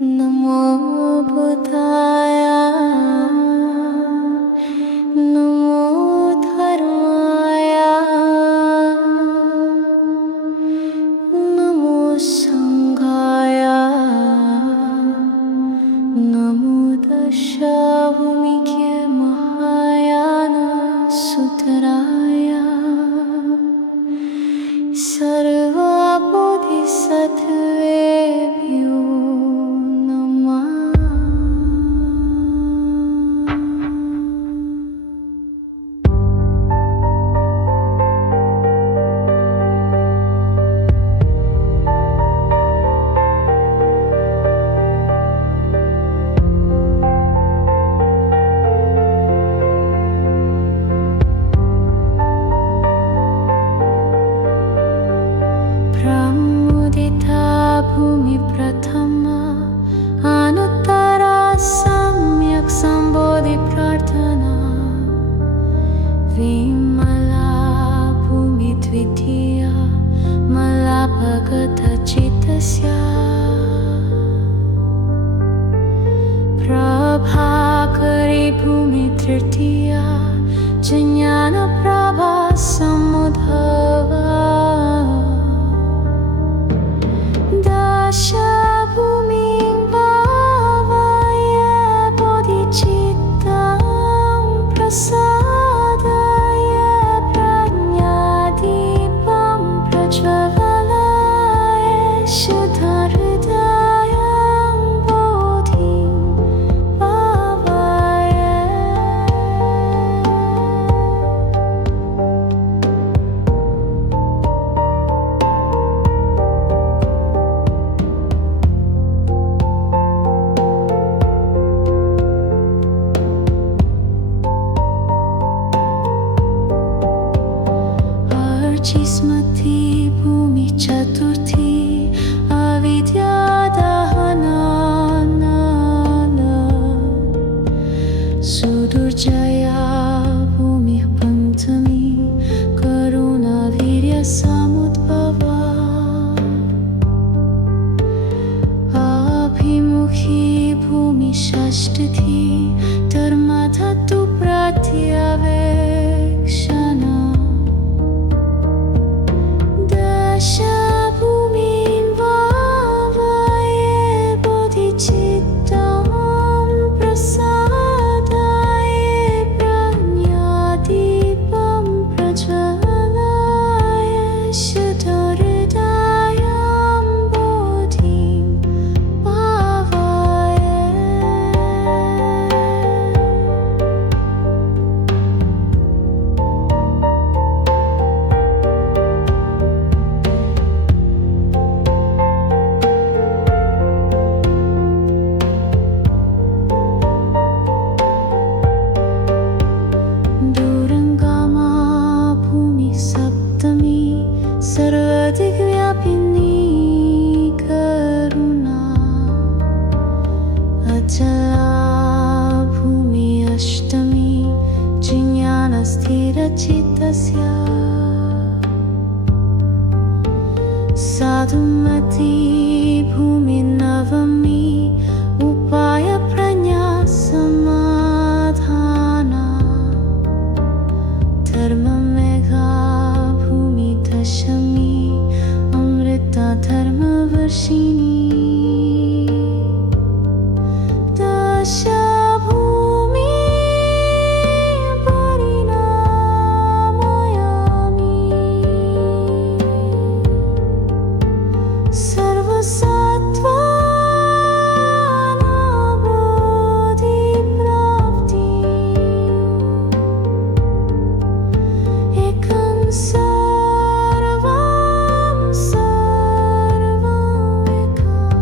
नमो बुद्धाय नमो धर्माय नमो संघाय नमो दशाभूमिके महायान सूत्राय सर्वबोधिसत्त्वेभ्यो नमः। प्रमुदिता भूमि प्रथमा अनुत्तरा सम्यक् सम्बोधि प्रार्थना विमला भूमि द्वितीया मलापगतचित्तस्य प्रभाकरी भूमि तृतीया ज्ञानप्रभा समुद्भवा दशभूमिं भावय बोधिचित्तं प्रसादय प्रज्ञादीपं प्रज्वलय शुद्धहृदयं बोधिं भावय। अर्चिस्मती भूमि चतुर्थी अविद्यादहना सुदुर्जया भूमि पञ्चमी करुणावीर्यसमुद्भवा अभिमुखी भूमि षष्ठी धर्मधातु प्रत्यवेक्षणा दशभूमिं भावय बोधिचित्तं प्रसादय प्रज्ञादीपं प्रज्वलय शुद्धहृदयं बोधिं भावय। दूरंगामा भूमि सप्तमी सर्वाधिकव्यापिनी करुणा अचला भूमि अष्टमी ज्ञानस्थिरचित्तस्य साधुमती भूमि नवमी उपाय प्रज्ञा समाधाना धर्ममेघा भूमि दशमी अमृता धर्मवर्षिणी दशभूमि परिणामयामि सर्वसत्त्वानाबोधिप्राप्ति एकं सर्वं सर्वमेकम्।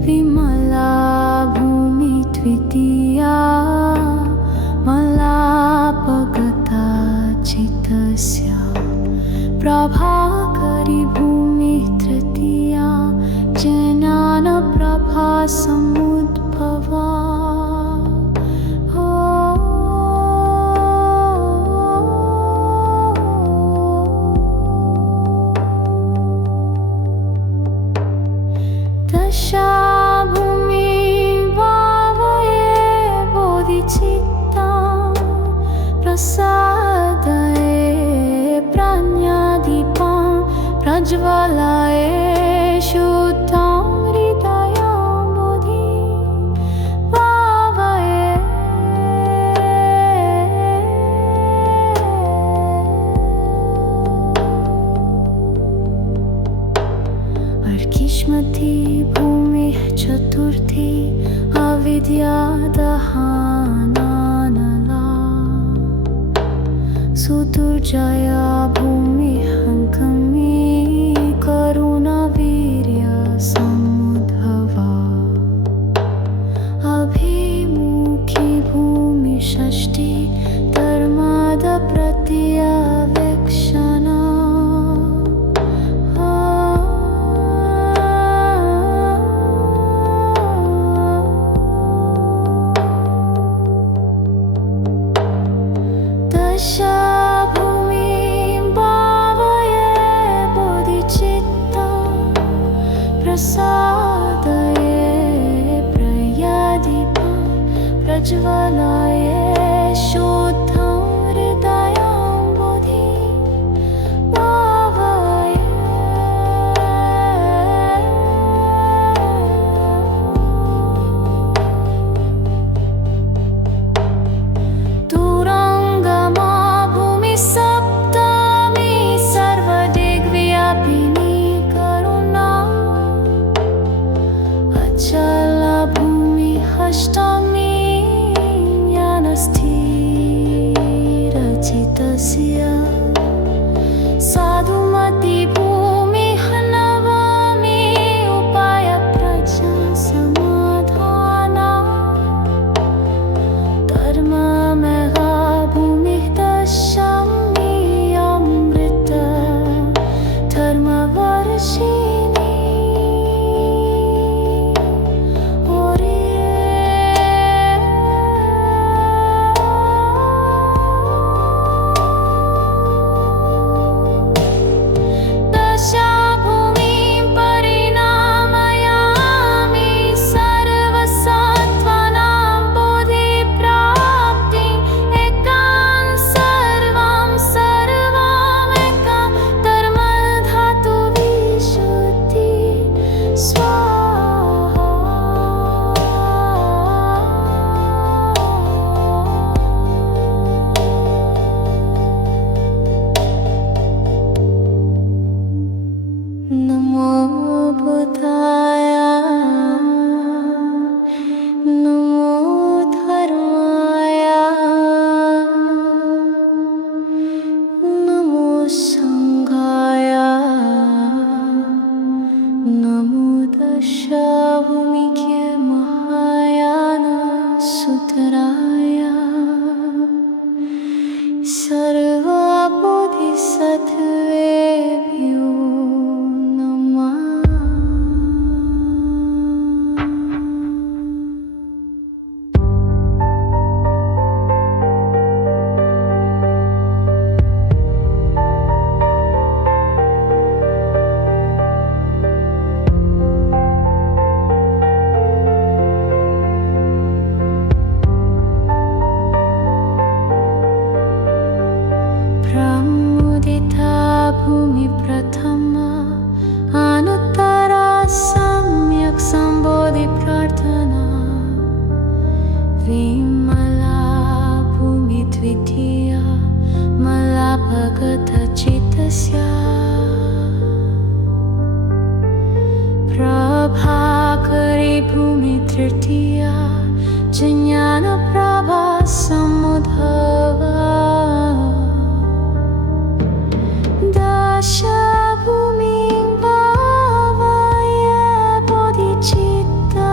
विमला भूमि द्वितीया मलापगता चित्तस्य प्रभाकरी भूमि तृतीया ज्ञानप्रभा समुद्भवा दशा भूमि भावये बोधिचित्ता प्रसादये प्राज्ञादीपं प्रज्वलये शुद्धं हृदयं बोधि भावये अर्किष्मति भूमि चतुर्थी अविद्या दहानानला सुदुर्जया भूमि हंकमी करुणा वीर्य समुद्भवा अभिमुखी भूमि षष्ठी धर्माद प्रत्यवेक्षणा दशा भूमिं भावये बोधिचित्ता प्रसादये प्रयादीपं प्रज्वलये शुद्धं हृदयं बोधि भावये तुरंगमा भूमि सप्तमी सर्वदिग्व्यापिनी करुणा अचला भूमि अष्टमी ज्ञानस्थिरचित्तस्य साधुमती भूमि नवमी उपाय प्रज्ञा समाधाना धर्ममेघा भूमि दशमी अमृत धर्मवर्षिणी दशा भूमिं परिणामयामि सर्वसत्त्वानां बोधिप्राप्तिं एकां सर्वं सर्वमेकां धर्मधातुविशुद्धि स्वाहा नमो बुद्धाय नमो धर्माय नमो संघाय नमो दशा भूमिके महायान सूत्राय सर्वबोधिसत्त्वेभ्यो नमः। प्रमुदिता भूमि प्रथमा अनुत्तरा सम्यक् सम्बोधि प्रार्थना विमला भूमि द्वितीया मलापगता चित्तस्य प्रभाकरी भूमि तृतीया ज्ञानप्रभा समुद्भवा दशा भूमिं भावये बोधिचित्ता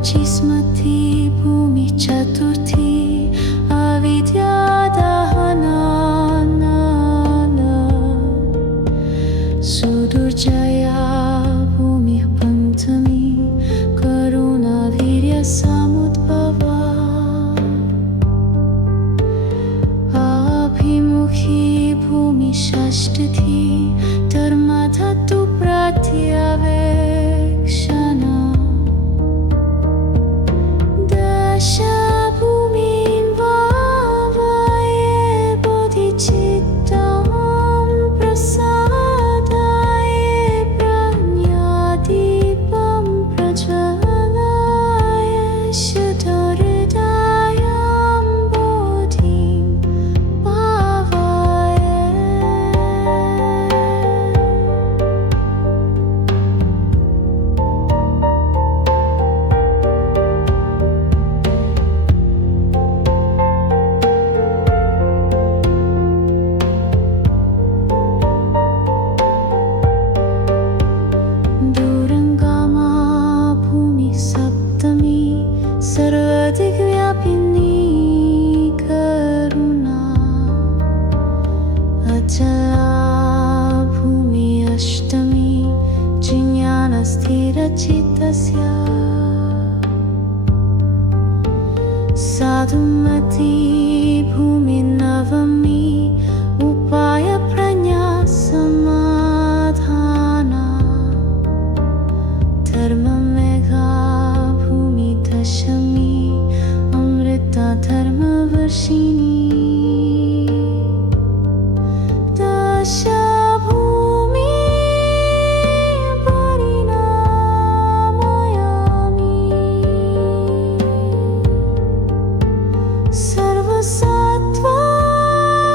पचिस्मती भूमि चतुर्थी अविद्या दहना सुदुर्जया भूमि पंचमी करुणा वीर्य समुद्भवा अभिमुखी भूमि षष्ठी धर्मधातु प्रत्यवेक्षणा दश भूमिं वावये बोधिचित्तं प्रसादाय प्रज्ञादीपं प्रज्वलाय शुद्धहृदयं बोधिं भावये दूरंगामा भूमि सप्तमी सर्वाधिकव्यापिनी करुणा अचला भूमि अष्टमी जिज्ञानस्थिरचित्तस्य साधुमती भूमि नवमी उपाय प्रज्ञा समाधाना धर्ममेघा भूमि दशमी अमृता धर्मवर्षिणी दश भूमि परिणामयामि सर्वसत्त्वा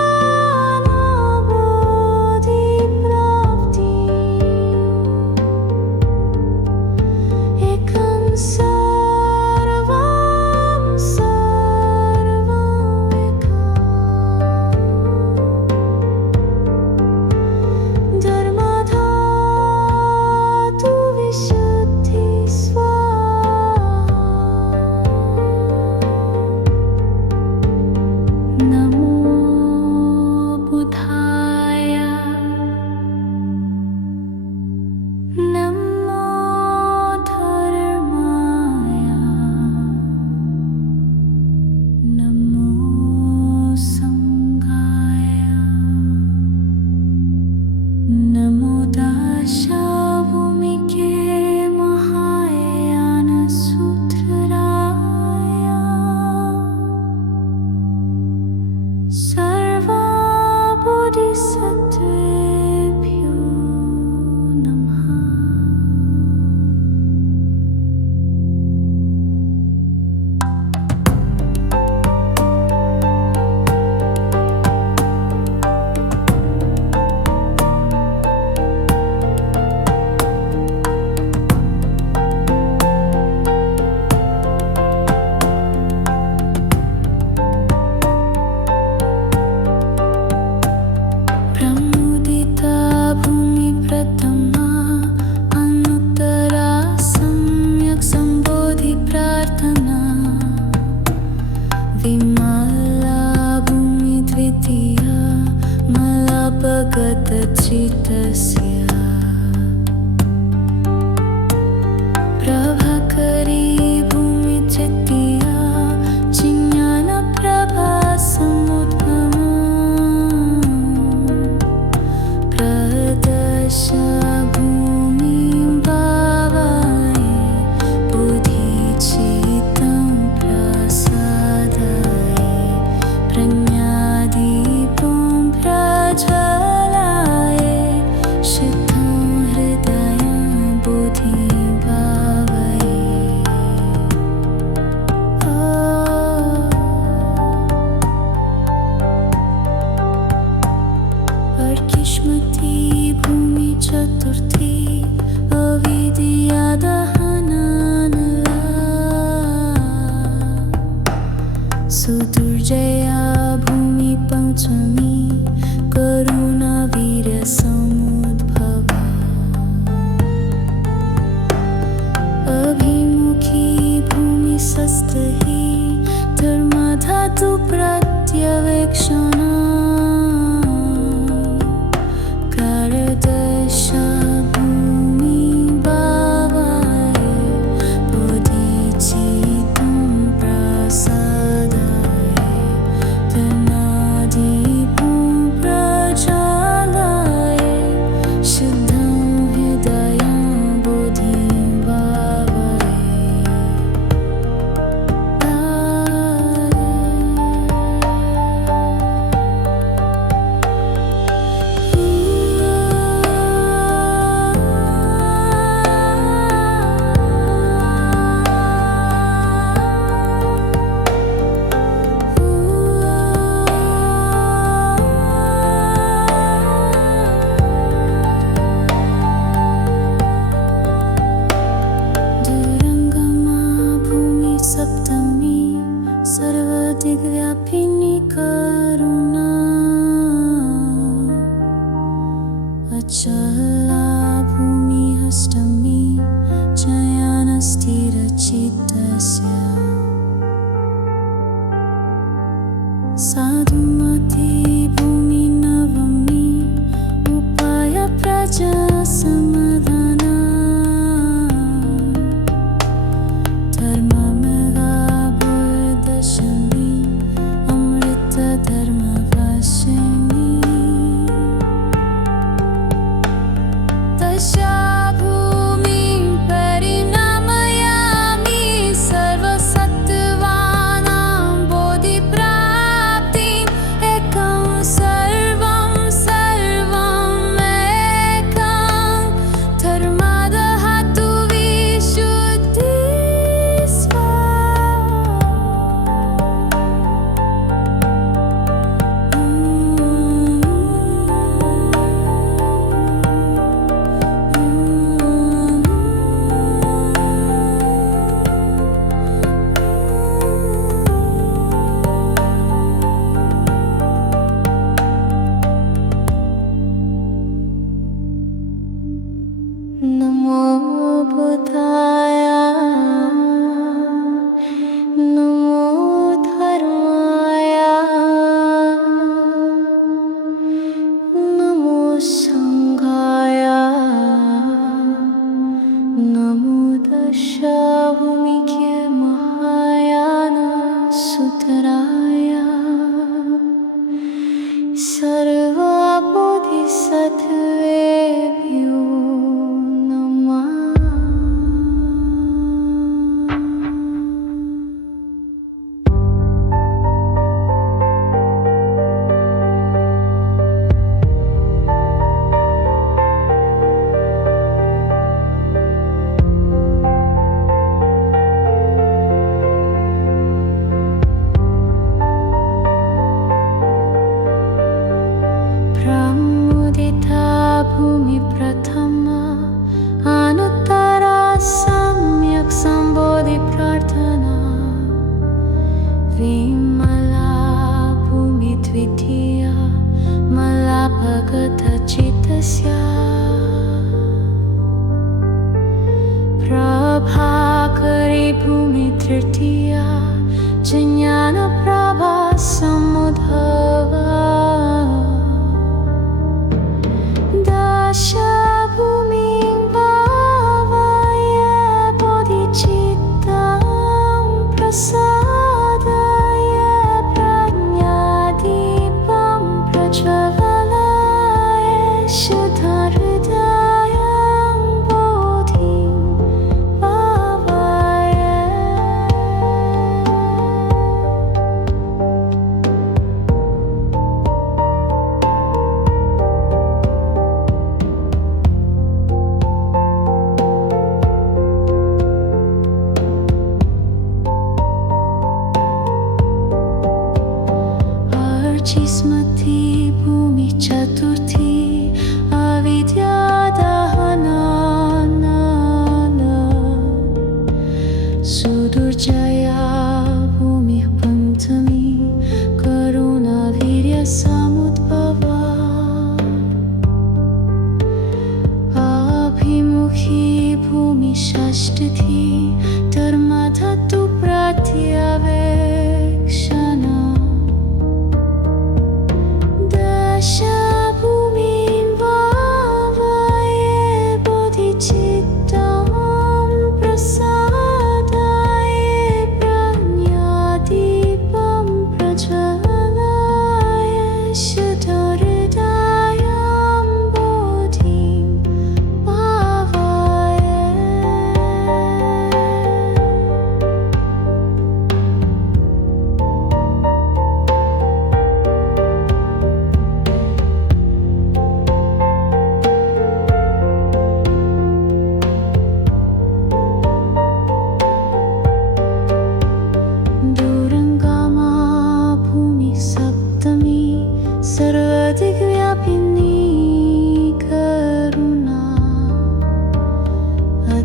स्वस्त हि धर्मधातु प्रत्यवेक्षणा कारदश भूमि भावाय बोधिचित्तं प्रसादाय धनादिपुं प्रज्वालाय शुद्धं हृदयं बोधिं भावाय सप्तमी सर्वदिग्व्यापिनी करुणा अचला भूमि अष्टमी जयानस्थिरचित्तस्य साधुमती भूमि नवमी उपाय प्रजा समाधाना नमो बुद्धाय नमो धर्माय नमो संघाय नमो दशाभूमिके महायान सूत्राय सर्वबोधिसत्त्वेभ्यो प्रमुदिता भूमि प्रथमा अनुत्तरा सम्यक् सम्बोधि प्रार्थना विमला भूमि द्वितीया मलापगतचित्तस्य प्रभाकरी भूमि तृतीया ज्ञानप्रभा समुद्भवा दशभूमिं भावाय बोधिचित्तं प्रसादाय प्रज्ञादीपं प्रज्वलाय शुद्धहृदयं बोधिं भावाय अर्चिस्मती भूमि चतुर्थी अविद्यादहना सुदुर्जया भूमि पंचमी करुणावीर्य समुद्भवा अभिमुखी भूमि षष्ठी धर्मधातु प्रत्यवेक्षणा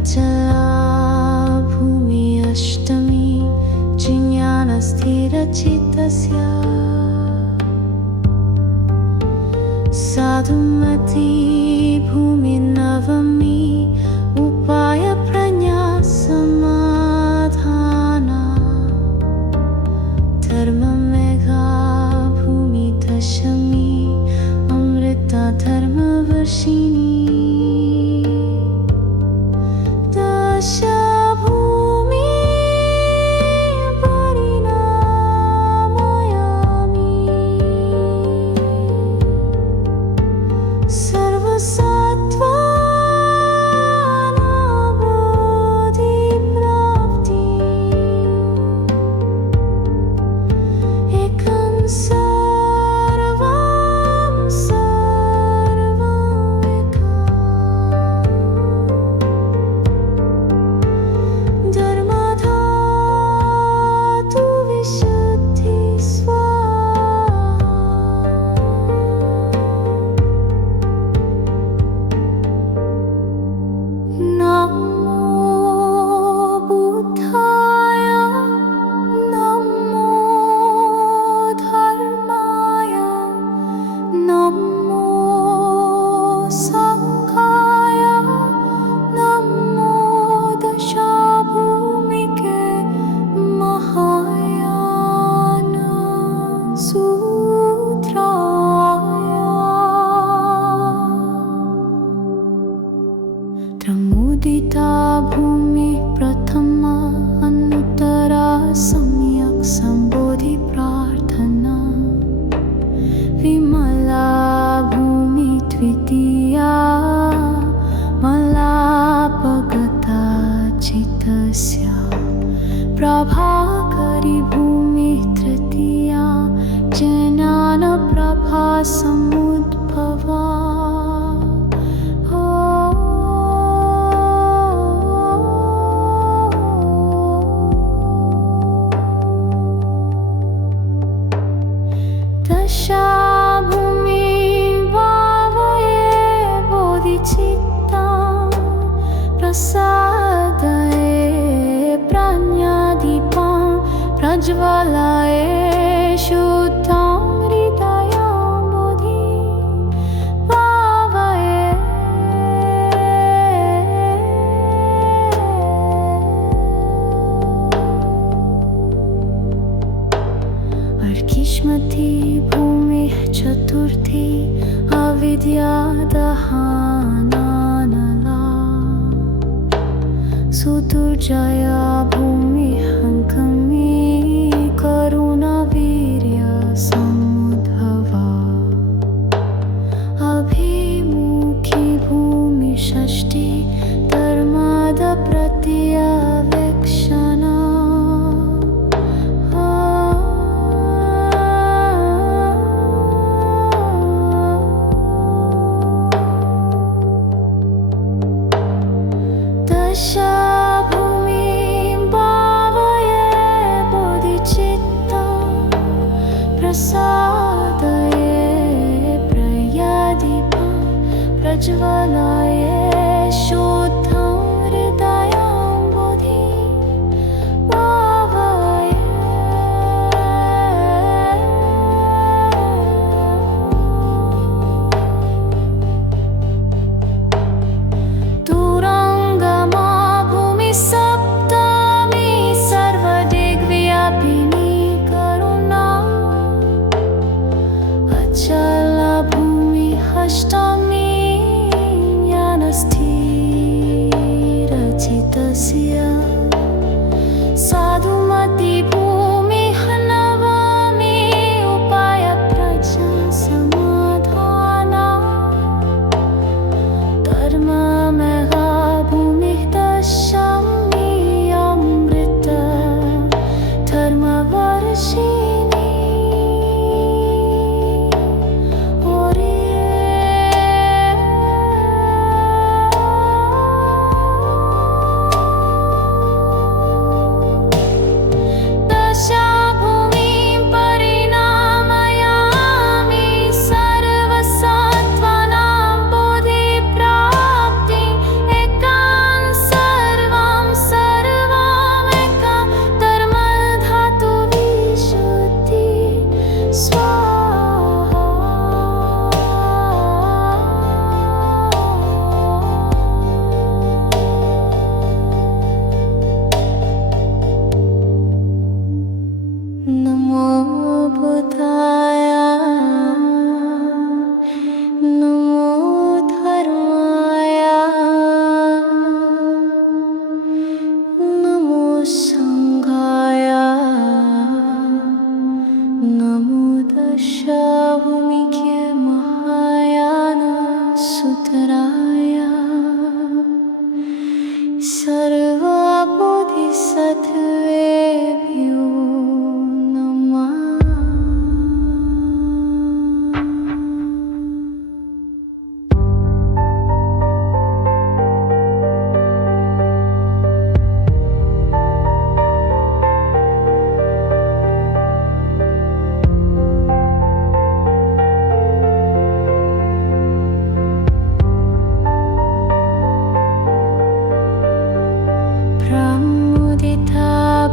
अचला भूमि अष्टमी ज्ञानस्थिरचित्तस्य साधुमती भूमि नवमी उपाय प्रज्ञा समाधाना धर्म मेघा भूमि दशमी अमृता धर्म वर्षिणी दशा भूमि परिणामयामि सर्वसत्त्वानां बोधिप्राप्ति एकं सर्वं सर्वमेका धर्मधातु विशुद्धि स्वाहा नमो बुद्धाय नमो धर्माय नमो संघाय नमो दशाभूमिके महायान सूत्राय त्रमुदिता भूमि प्रथमा अनुत्तरा सम्यक् संबोधि प्रार्थना विमला भूमि द्वितीया मलापगता चित्तस्य प्रभाकरी भूमि तृतीया ज्ञानप्रभा समुद्भवा दशा भूमि भावये बोधिचित्ता प्रसादये प्रज्ञादीपं प्रज्वलये शुद्धं हृदयं बोधि भावये अर्किष्मती भूमि चतुर्थी अविद्या दहानानला सुदुर्जया भूमि हंकमी करुणा वीर्य समुद्भवा अभिमुखी भूमि षष्ठी धर्माद प्रत्यवेक्षणा दशा भूमि भावये बोधिचित्ता प्रसादये प्रयादीपं प्रज्वलये शुद्धं हृदयं बोधि भावये तुरंगमा भूमि सप्तमी सर्वदिग्व्यापिनी करुणा अचला भूमि अष्टमी ज्ञानस्थिरचित्तस्य साधुमती भूमि नवमी उपाय प्रज्ञा समाधाना धर्म मेघा भूमि दशमी अमृता धर्म वर्षिणी ओरिये।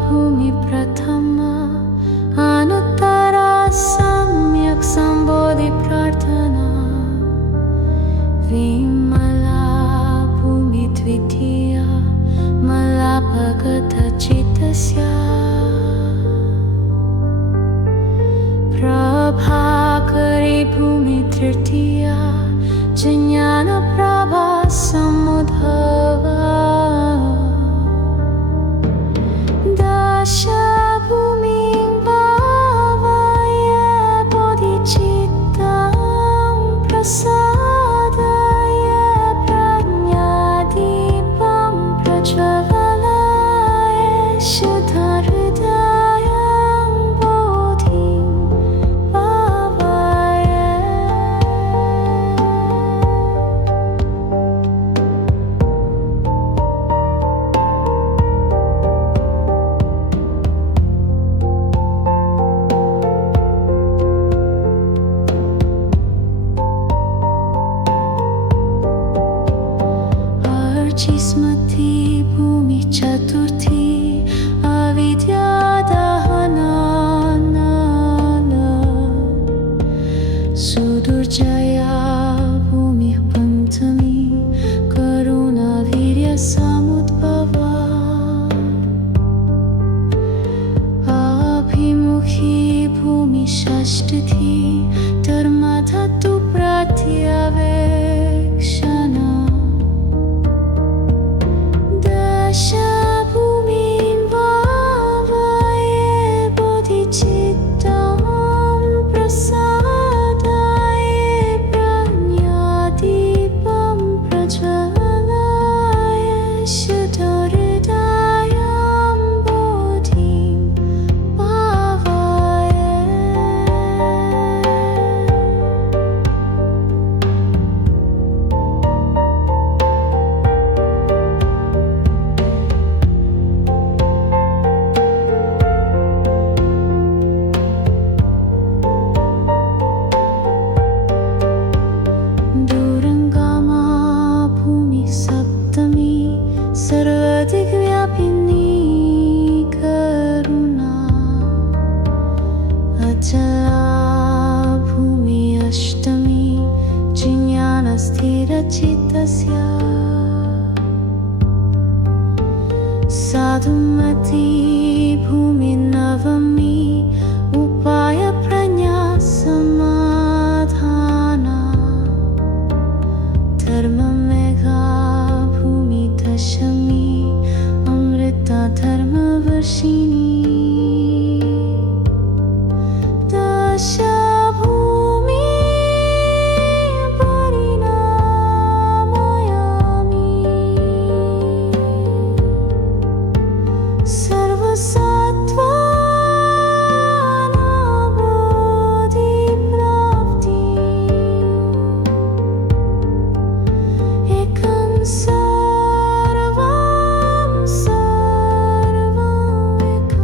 भूमि प्रथमा अनुत्तरा सम्यक् सम्बोधि प्रार्थना विमला भूमि द्वितीया मलापगतचित्तस्य प्रभाकरी भूमि तृतीया च ज्ञानप्रभा समुद्भवा दश भूमिं भावय बोधिचित्तं प्रसादय प्रज्ञादीपं प्रज्वलय शुद्धहृदयं बोधिं भावय अर्चिस्मती भूमि चतुर्थी अविद्या दहना सुदुर्जया भूमि पञ्चमी करुणा वीर्य समुद्भवा अभिमुखी भूमि षष्ठी धर्मधातु प्रत्यवेक्षणा दश भूमिं भावय बोधिचित्तं प्रसादय प्रज्ञादीपं प्रज्वलय शुद्धहृदयं बोधिं भावय दूरङ्गामा भूमि सप्तमी सर्वदिग्व्यापिनी करुणा अचला भूमि अष्टमी ज्ञानस्थिरचित्तस्य साधुमती भूमि नवमी उपाय प्रज्ञा समाधाना धर्ममेघा भूमि दशमी अमृता धर्मवर्षिणी दश भूमि परिणामयामि सर्वसत्त्वानाबोधिप्राप्ति एकं सर्वं सर्वं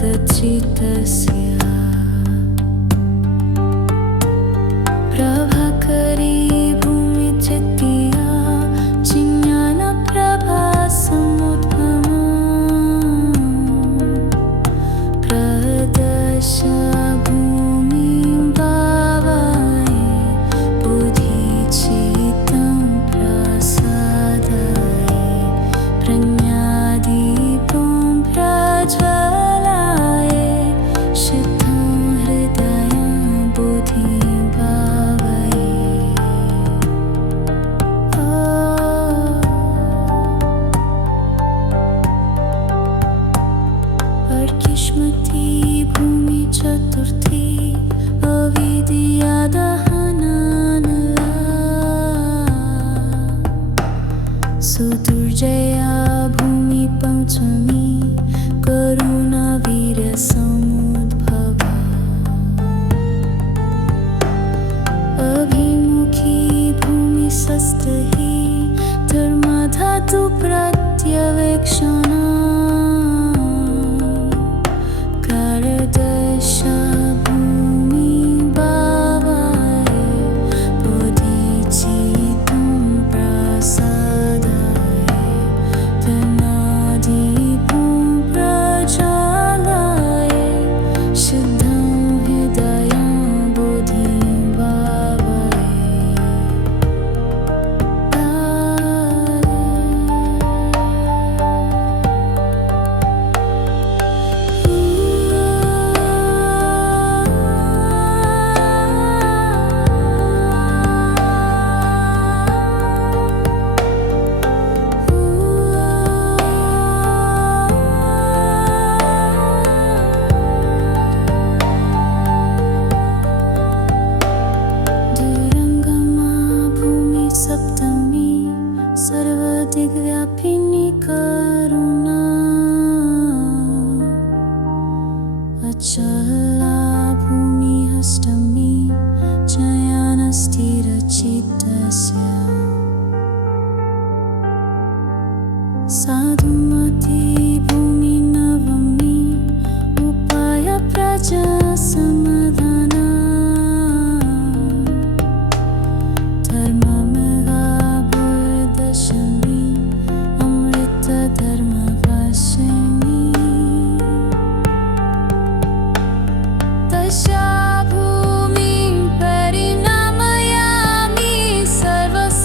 चित्तस्य प्रभाकरी भूमिचित्तिया चिज्ञानप्रभा समुद्भवम् प्रदश भूमिं भावये बुद्धिचित्तं प्रसादये प्रज्ञादीपं प्रज्वलये शुद्धं हृदयं बुद्धिं भावये अर्किष्मती भूमि चतुर्थी अविद्या दहनानला सुदुर्जया भूमि पंचमी करुणा वीर्य समुद्भवा अभिमुखी भूमि षष्ठी धर्मधातु प्रत्यवेक्षणा कारदश भूमिं भावये बुद्धिचित्तं प्रसादये धनादीपं प्रज्वलये शुद्धं हृदयं बुद्धिं भावये दुरंगमा भूमि सप्तमी सर्वदिग्व्यापिनी करुणा अचला भूमि अष्टमी जयानस्थिरचित्तस्य साधुमती भूमि नवमी उपाय प्रजा समाधाना धर्ममगा दशमी अमृत धर्मवासिनी दशा भूमिं परिणामयामि सर्व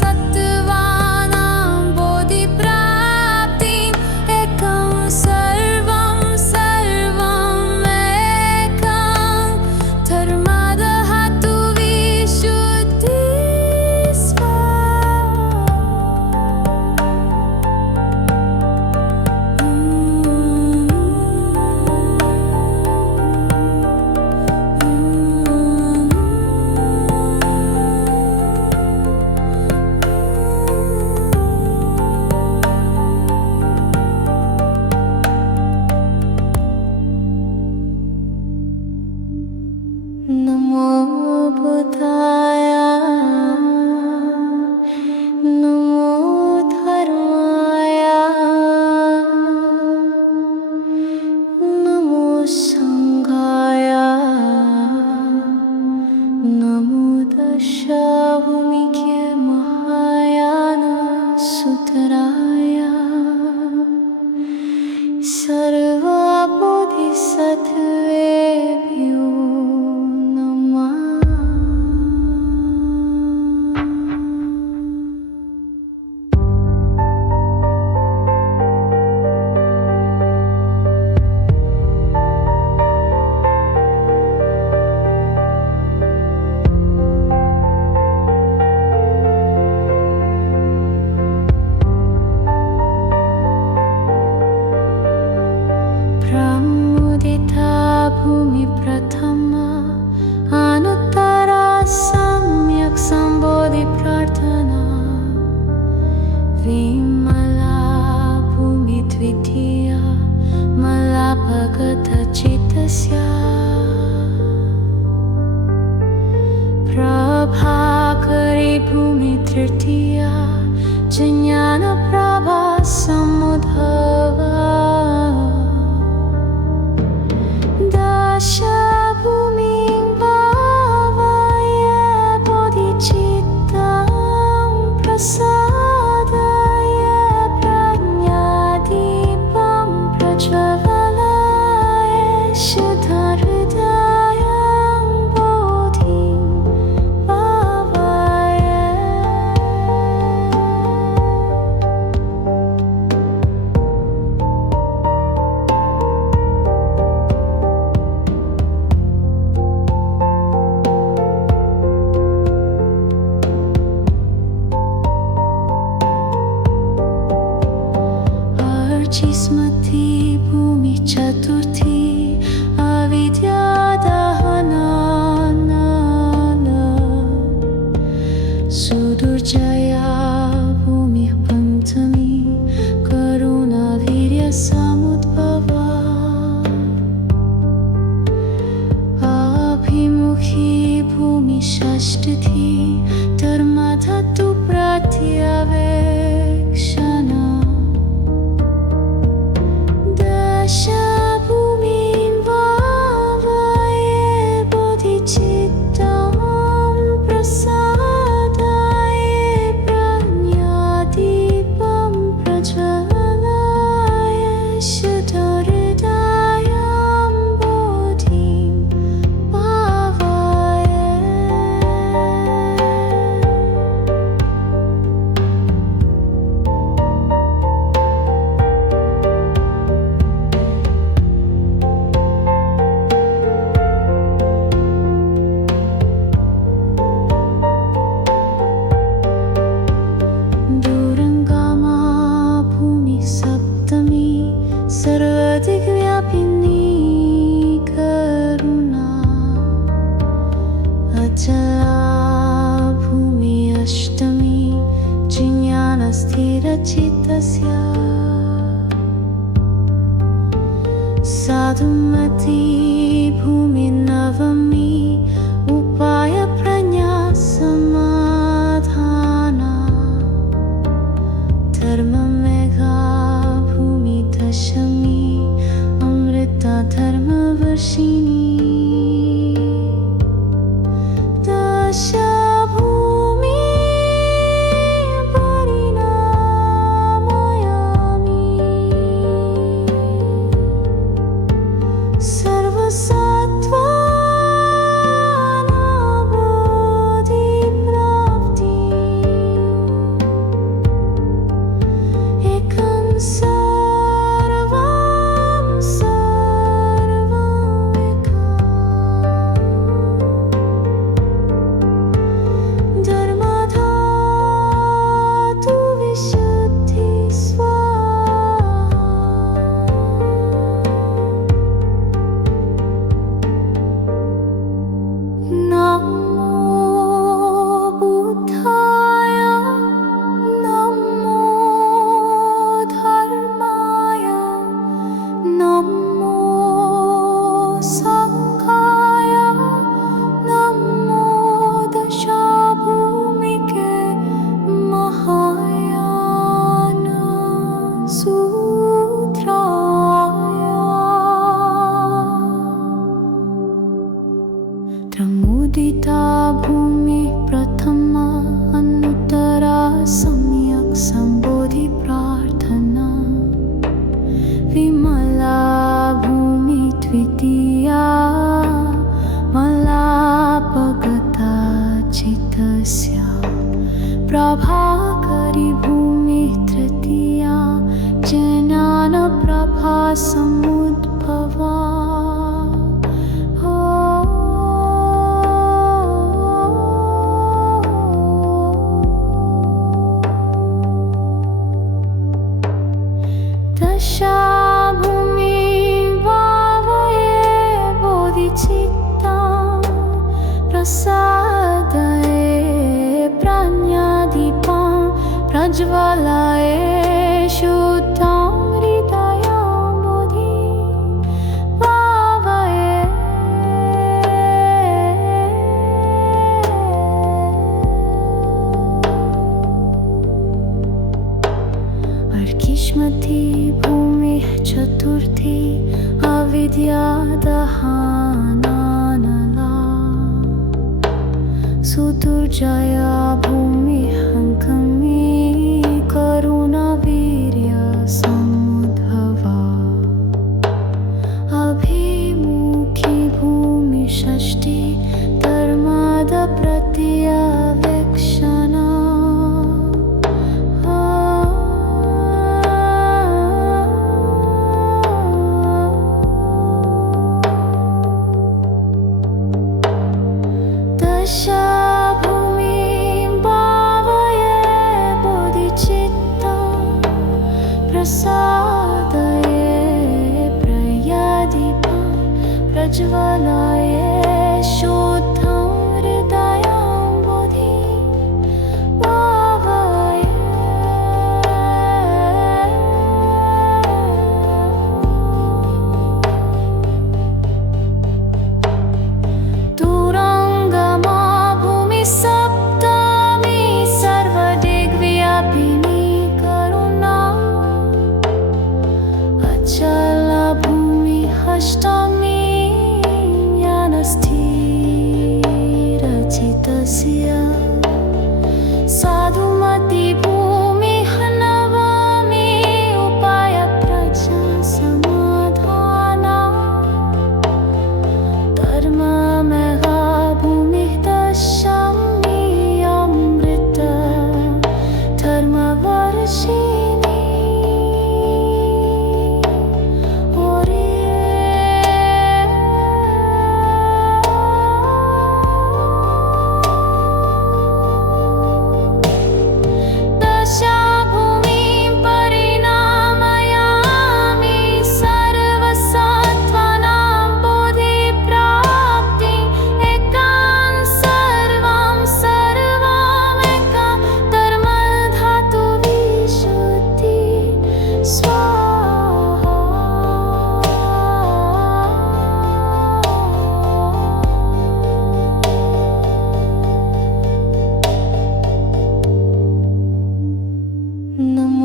पच्चीसमथी भूमि चतुर्थी अविद्या दहना सुदुर्जया भूमि पंचमी करुणा वीर्य समुद्भवा अभिमुखी भूमि षष्ठी धर्मधतु प्रत्यवेक्षणा दश भूमिं वावये बोधिचित्तं प्रसादाये प्रज्ञादीपं प्रज्वलाय शुद्धहृदयं बोधिं भावये दूरंगामा भूमि सप्तमी सर्वाधिकव्यापिनी करुणा अचला भूमि अष्टमी जिज्ञानस्थिरचित्तस्य साधुमती भूमि नवमी उपाय प्रज्ञा समाधाना धर्ममेघा भूमि दशमी अमृता धर्मवर्षिणी दश भूमि परिणामयामि सर्वसत्त्वानाबोधिप्राप्ति एकं सर्वं सर्वमेका धर्मधातु विशुद्धि स्वाहा नमो बुद्धाय नमो धर्माय नमो संघाय नमो दशाभूमिके महायान सूत्राय त्रमुदिता भूमि प्रथमा अनुत्तरा सम्यक् संबोधि प्रार्थना विमला भूमि द्वितीया मलापगता चित्तस्य प्रभाकरी भूमि तृतीया ज्ञानप्रभा समुद्भवा दशा भूमि वावये बोधिचित्तं प्रसादये प्रज्ञादीपं प्रज्वलाय शुद्धं हृदयं बोधिं भावये अर्किष्मती भूमि चतुर्थी अविद्या दहना सुदुर्जया भूमि हंकमी करुणा वीर्य समुद्भवा अभिमुखी भूमि षष्ठी धर्माद प्रत्यवेक्षणा दश भूमि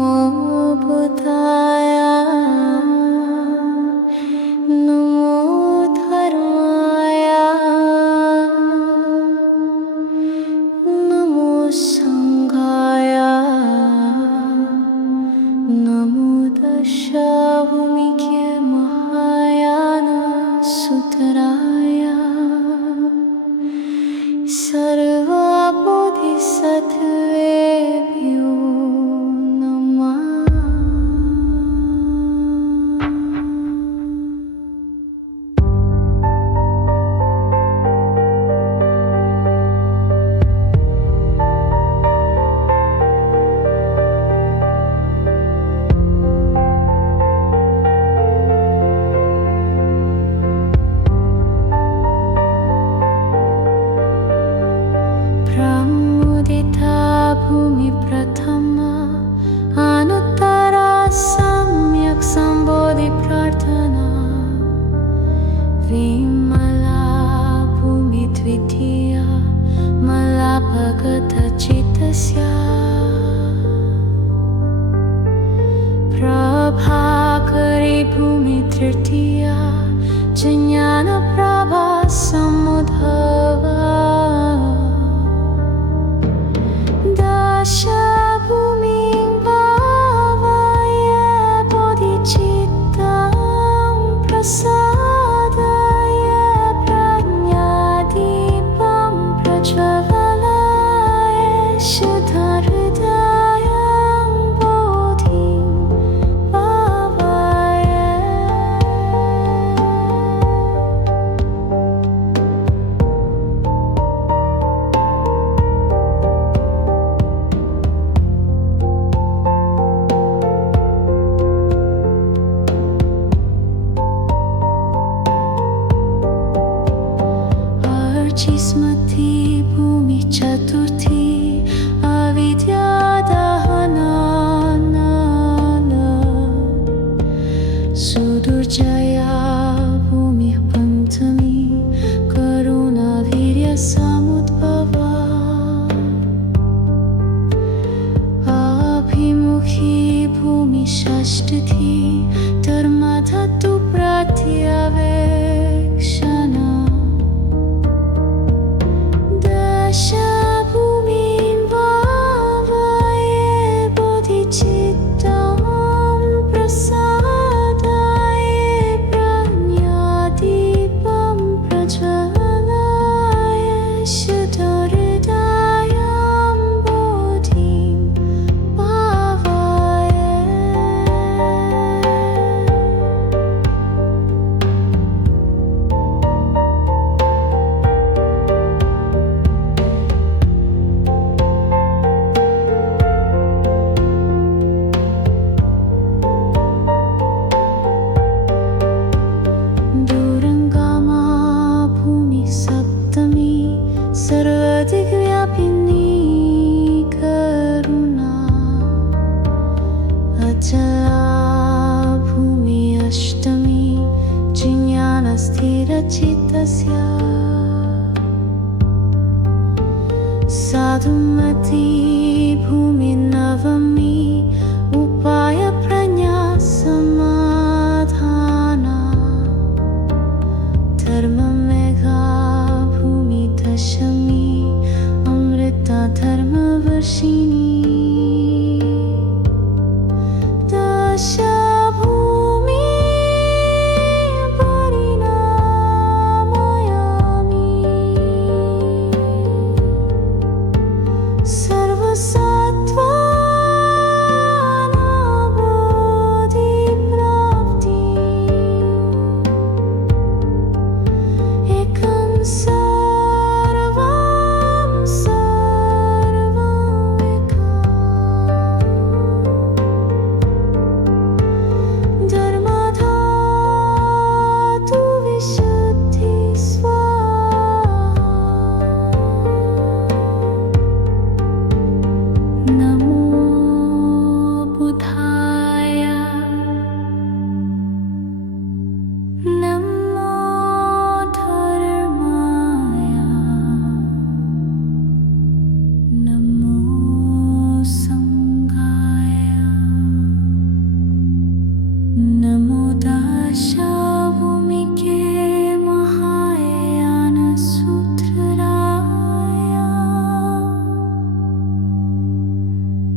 बुद्धाय नमो धर्माय नमो संघाय नमो दशाभूमिके महायान सूत्राय सर्वबोधिसत्त्वेभ्यो नमः। प्रमुदिता भूमि प्रथमा अनुत्तरा सम्यक् सम्बोधि प्रार्थना विमला भूमि द्वितीया मलापगतचित्तस्य प्रभाकरी भूमि तृतीया ज्ञानप्रभा समुद्भवा दशभूमिं भावय बोधिचित्तं प्रसादय प्रज्ञादीपं प्रज्वलय शुद्धहृदयं बोधिं भावय। अर्चिस्मती भूमि चतुर्थी अविद्या दहना सुदुर्जया भूमि पञ्चमी करुणा वीर्य समुद्भवा अभिमुखी भूमि षष्ठी धर्मधतु प्रत्यवेक्षणा दशभूमिं भावय बोधिचित्तं प्रसादय प्रज्ञादीपं प्रज्वलय शुद्धहृदयं बोधिं भावय। दूरङ्गामा भूमि सप्तमी सर्वदिग्व्यापिनी करुणा अचला भूमि अष्टमी ज्ञानस्थिरचित्तस्य साधुमती भूमि नवमी उपाय प्रज्ञा समाधाना धर्ममेघा भूमि दशमी अमृता धर्मवर्षिणी दशभूमि परिणामयामि सर्वसत्त्वानाबोधिप्राप्ति एकं सर्वं सर्वमेकम् धर्मधातु विशुद्धि स्वाहा। नमो बुद्धाय नमो धर्माय नमो संघाय।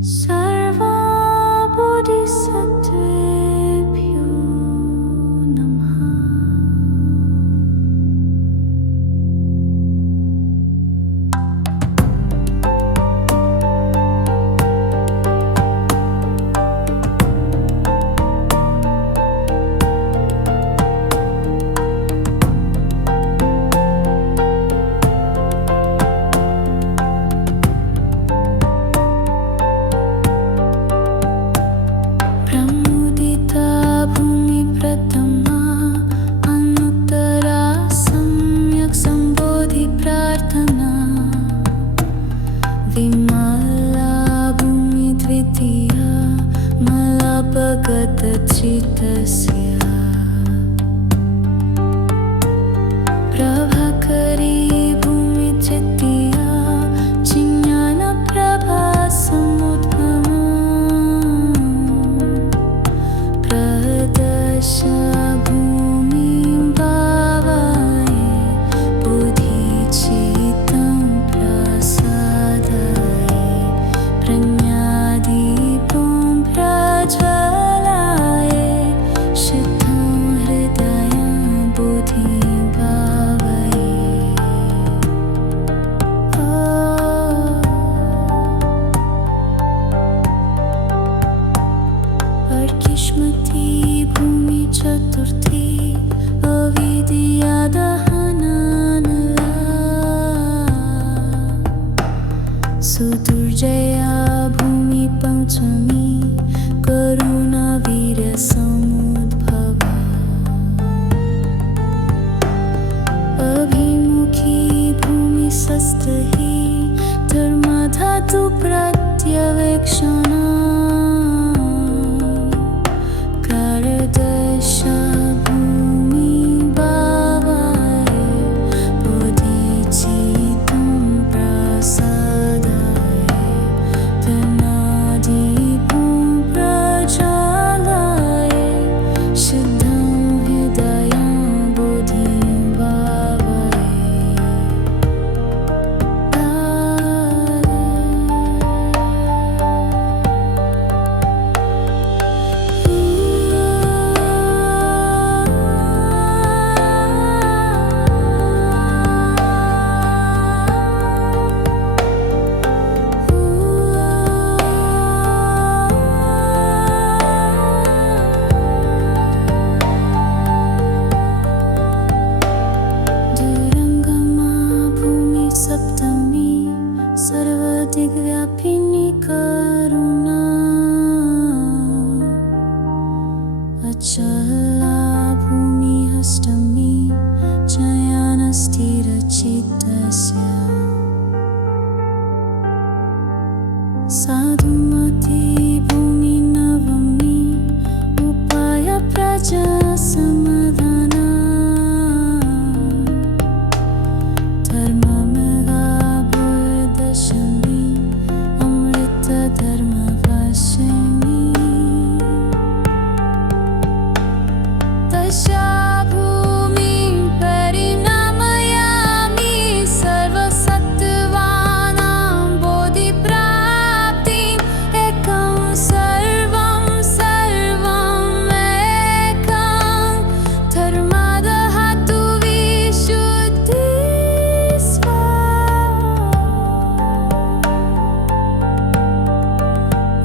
सर्वा बोधिसत्त्वेभ्यो नमः। प्रमुदिता भूमि प्रथमा अनुत्तरा सम्यक् सम्बोधि प्रार्थना। विमला भूमि द्वितीया मलापगतचित्तस्य। प्रभाकरी भूमि तृतीया चिज्ञानप्रभा समुद्गमा। प्रदश भूमिं भावये बोधिचित्तं प्रसादये। प्रज्ञादीपं प्रज्वलये शुद्धं हृदयं बोधिं भावये। अर्किष्मती भूमि चतुर्थी अविद्या दहनानला। सुदुर्जया भूमि पंचमी करुणा वीर्य समुद्भवा। अभिमुखी भूमि षष्ठी धर्मधातु प्रत्यवेक्षणा। कारदश भूमिं भावये बोधिचित्तं प्रसादये। धनादीपं प्रज्वलये शुद्धं हृदयं बोधिं भावये। दुरंगमा भूमि सप्तमी सर्वदिग्व्यापिनी करुणा। अचला भूमि अष्टमी जयानस्थिरचित्तस्य। साधुमती भूमि नवमी उपाय प्रजा समाधाना। धर्ममेवाभुर्दशमी अमृत धर्मवासिनी। दशा भूमिं परिणमयामि सर्वसत्त्वानां बोधिप्राप्तिम्। एकं सर्वं सर्वमेकं धर्मदहतु विशुद्धि स्वाहा।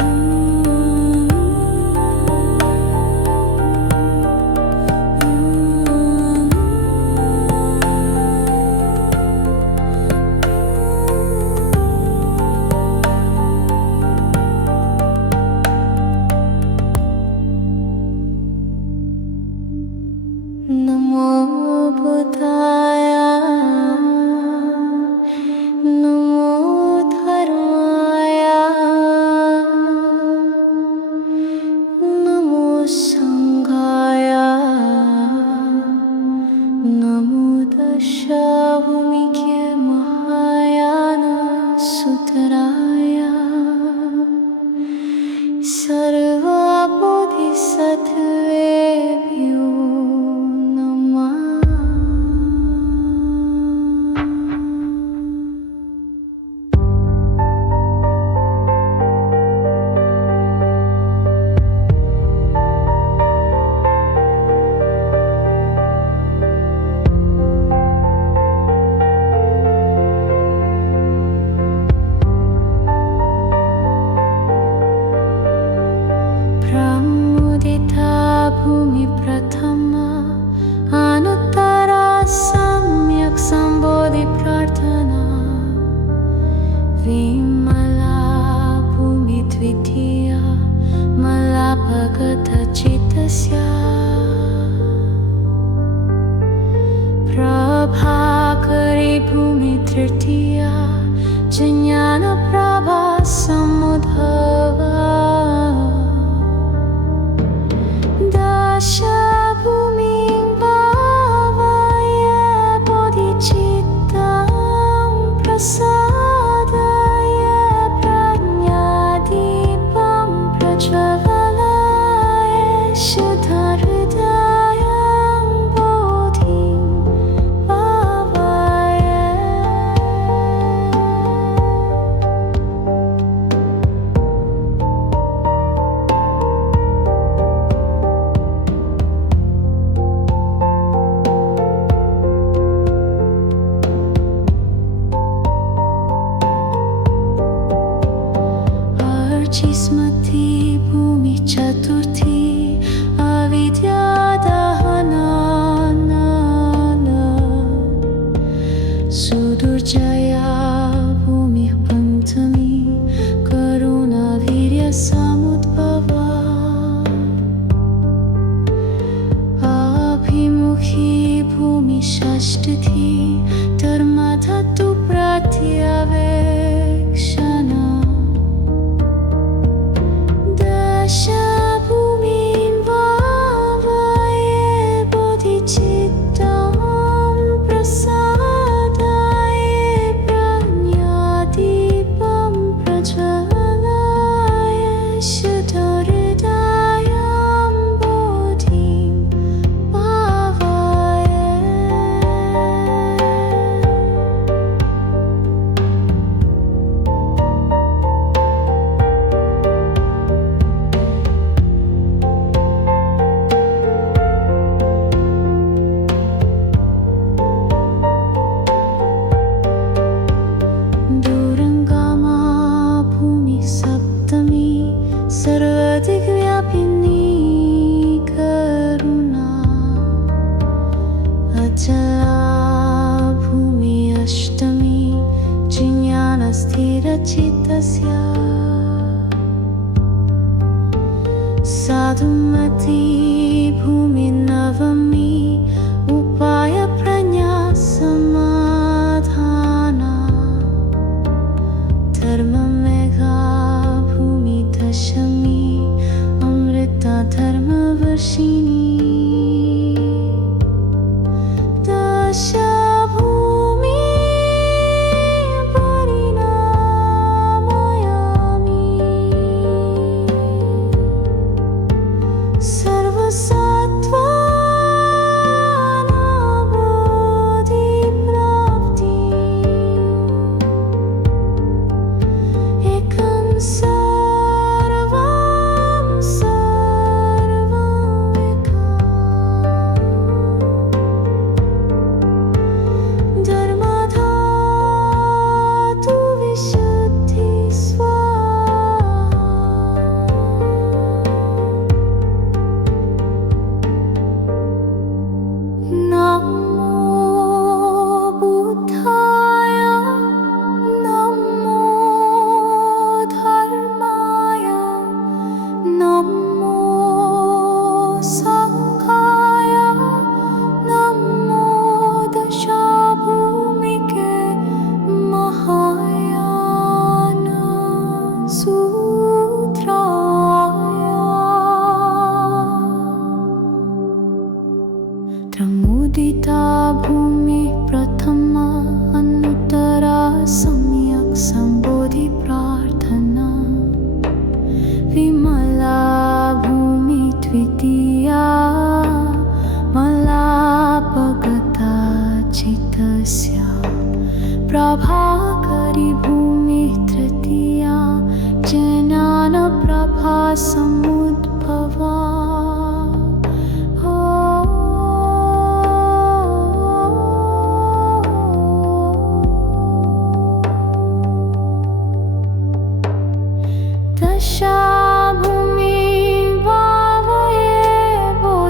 भूमि प्रथमा अनुत्तरा सम्यक् सम्बोधि प्रार्थना विमला भूमि द्वितीया मलापगतचित्तस्य प्रभाकरी भूमि तृतीया ज्ञानप्रभा समुद्भवा दश भूमिं भावय बोधिचित्तं प्रसादय प्रज्ञादीपं प्रज्वलय शुद्धहृदयं बोधिं भावय अर्चिस्मती भूमि चतुर्थी अविद्या दहना सुदुर्जया भूमि पंचमी करुणा वीर्य समुद्भवा अभिमुखी भूमि षष्ठी धर्मधतु प्रत्यवेक्षणा दश भूमिं भावय बोधिचित्तं प्रसादय प्रज्ञादीपं प्रज्वलय शुद्धहृदयं बोधिं भावय दूरंगामा भूमि सप्तमी सर्वाधिकव्यापिनी करुणा अचला भूमि अष्टमी ज्ञानस्थिरचित्तस्य साधुमती भूमि नवमी उपाय प्रज्ञा समाधाना धर्ममेघा भूमि दशमी अमृता धर्मवर्षिणी दश भूमि परिणामयामि सर्वसत्त्वानाबोधिप्राप्ति एकं सर्वं सर्वमेका धर्मधातु विशुद्धि स्वाहा नमो बुद्धाय नमो धर्माय नमो संघाय नमो दशाभूमिके महायान सूत्राय त्रमुदिता भूमि प्रथमा अनुत्तरा सम्यक् सम्बोधि प्रार्थना विमला भूमि द्वितीया मलापगता चित्तस्य प्रभाकरी भूमि तृतीया ज्ञानप्रभा समुद्भवा दशा भूमि भावये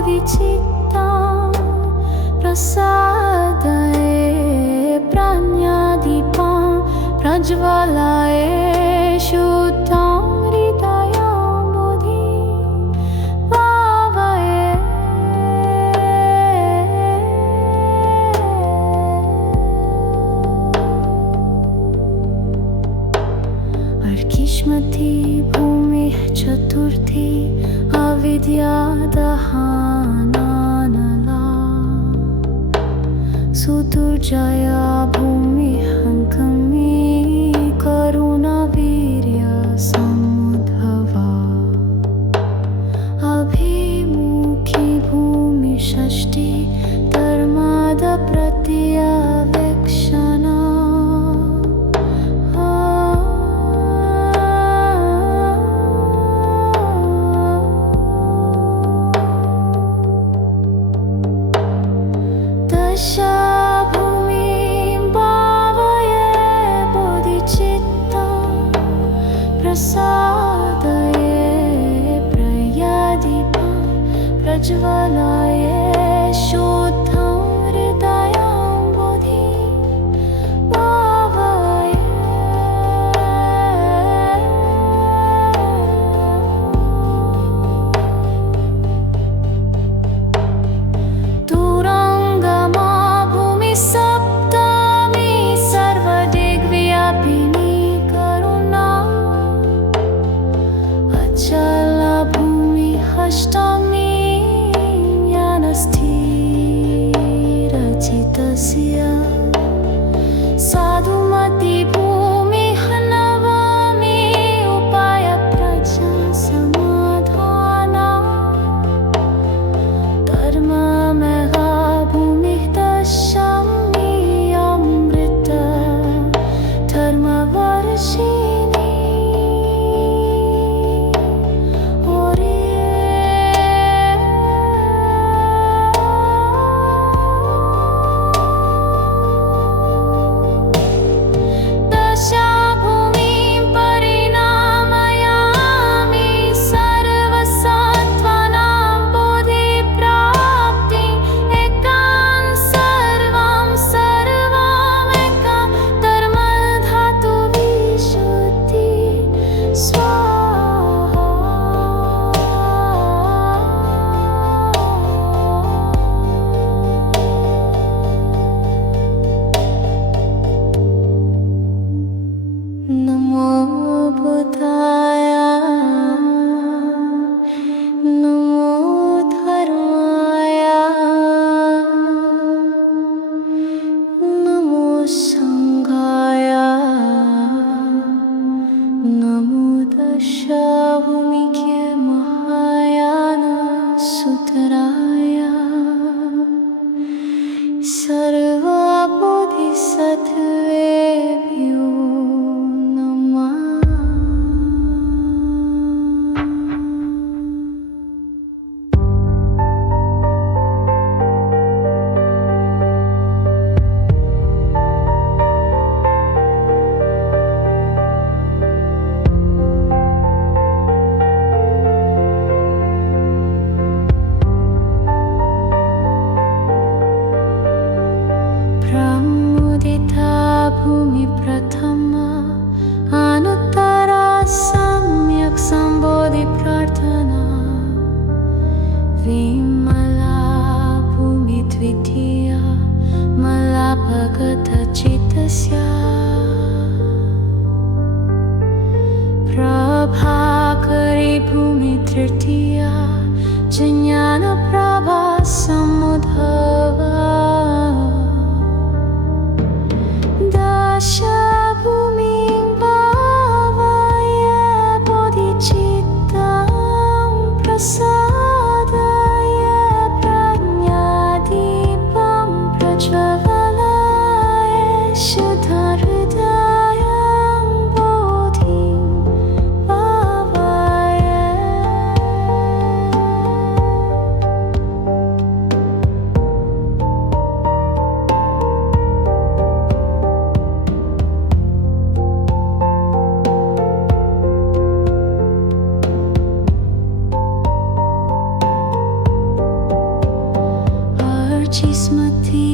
प्रसादये प्राज्ञादीपं प्रज्वलये शुद्धं हृदयं बुद्धिं भावये अर्किष्मति भूमिः चतुर्थी अविद्या दहानानला सुदुर्जया भूमिः हङ्कमी करुणावीर्य समुद्भवा अभिमुखी भूमि षष्ठी धर्माद प्रत्यवेक्षणा दशा भूमिं भावये बोधिचित्तं प्रसादये प्रयादीपं प्रज्वलये शुद्धं हृदयं बुद्धिं भावये तुरङ्गमा भूमि सप्तमी सर्वदिग्व्यापिनी करुणा अचला भूमि अष्टमी ज्ञानस्थिरचितस्य साधुमती भूमिः नवमी उपायप्रज्ञा समाधाना धर्ममेघा भूमिः दशमी अमृत धर्मवर्षिणी दशा भूमिं परिणामयामि सर्वसत्त्वानां बोधिप्राप्तिं एकां सर्वं सर्वमेकां धर्मधातुविशुद्धि स्वाहा नमो बुद्धाय नमो धर्माय नमो संघाय नमो दशाभूमिके महायान सूत्राय सर्वबोधिसत्त्वेभ्यो नमः। प्रमुदिता भूमि प्रथमा अनुत्तरा सम्यक् सम्बोधि प्रार्थना विमला भूमि द्वितीया मलापगतचित्तस्य प्रभाकरी भूमि तृतीया ज्ञानप्रभा समुद्भवा दशभूमिं भावये बोधिचित्तं प्रसादये प्रज्ञादीपं प्रज्वलये शुद्धं हृदयं बुद्धिं भावये जिस्मति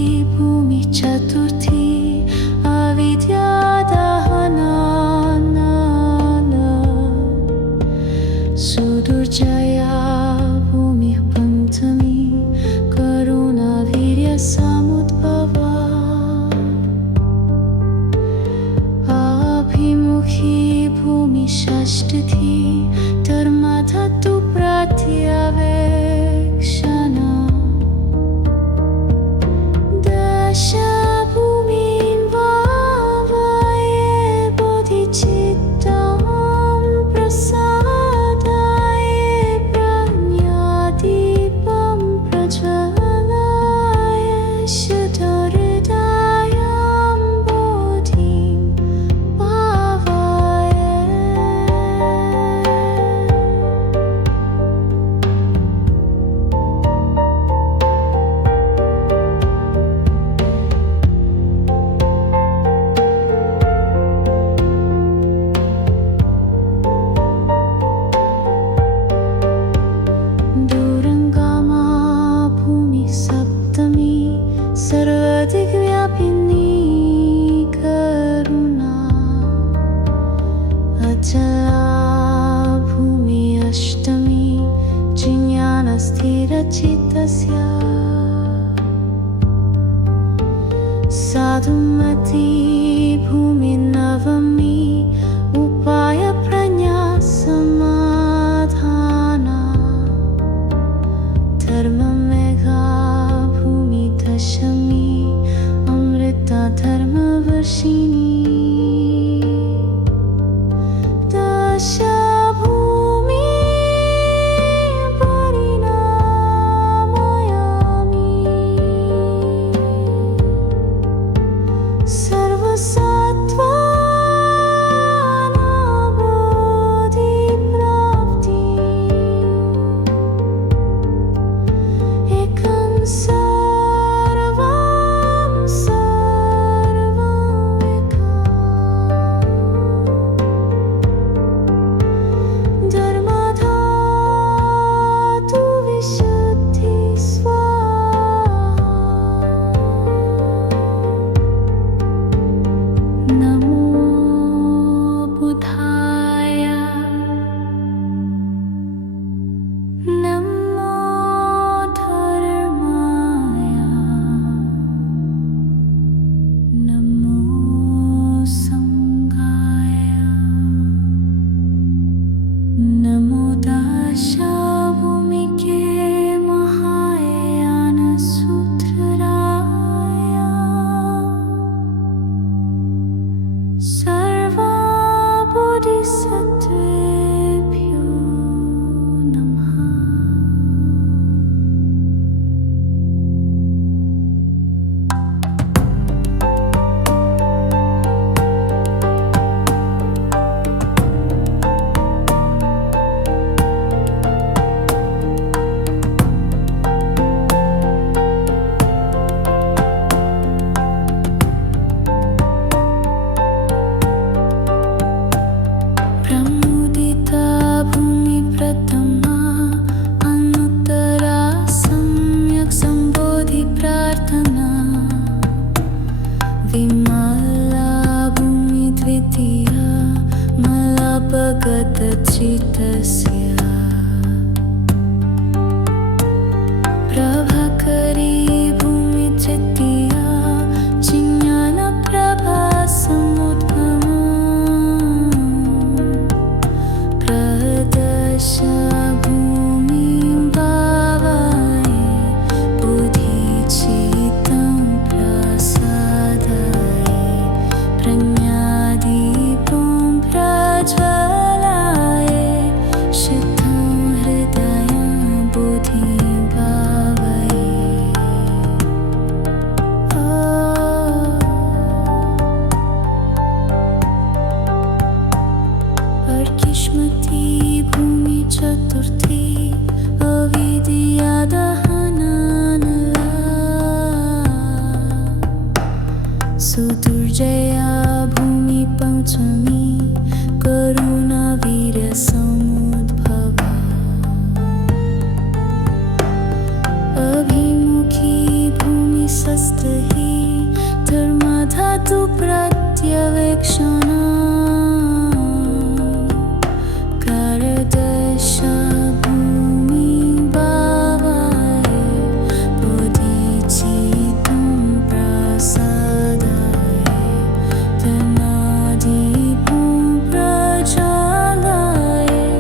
धर्मधातु प्रत्यवेक्षण दशभूमिं भावये बोधिचित्तं प्रसादाय प्रज्ञादीपं प्रज्वलाय शुद्धहृदयं बोधिं भावये दूरंगामा भूमि सप्तमी सर्वाधिकव्यापिनी करुणा अचला भूमि अष्टमी जिज्ञानस्थिरचित्तस्य साधुमती भूमि नवमी उपाय प्रज्ञा समाधाना धर्ममेघा भूमि दशमी अमृता धर्मवर्षिणी दशभूमि परिणामयामि सर्वसत्त्वानाबोधिप्राप्ति एकं सर्वं सर्वमेका धर्मधातु विशुद्धि स्वाहा नमो बुधाय नमो धर्माय नमो संघाय नमो दशाभूमिके महायान सूत्रराय सर्वबोधिसत्त्वेभ्यो नमः प्रमुदिता भूमि प्रथमा अनुत्तरा सम्यक् सम्बोधि प्रार्थना विमला भूमि द्वितीया मलापगतचित्तस्य प्रभाकरी भूमि तृतीया जिज्ञानप्रभा समुद्गमा प्रदश भूमिं भावये बोधिचित्तं प्रसादाय प्रज्ञादीपं प्रज्वलाय शुद्धं हृदयं बोधिं भावये अर्किष्मती भूमि चतुर्थी अविद्या दहनानला सुदुर्जया भूमि पंचमी करुणा वीर्य समुद्भवा अभिमुखी भूमि षष्ठी धर्मधातु प्रत्यवेक्षण प्रसादाय धनादीपं प्रज्वलाय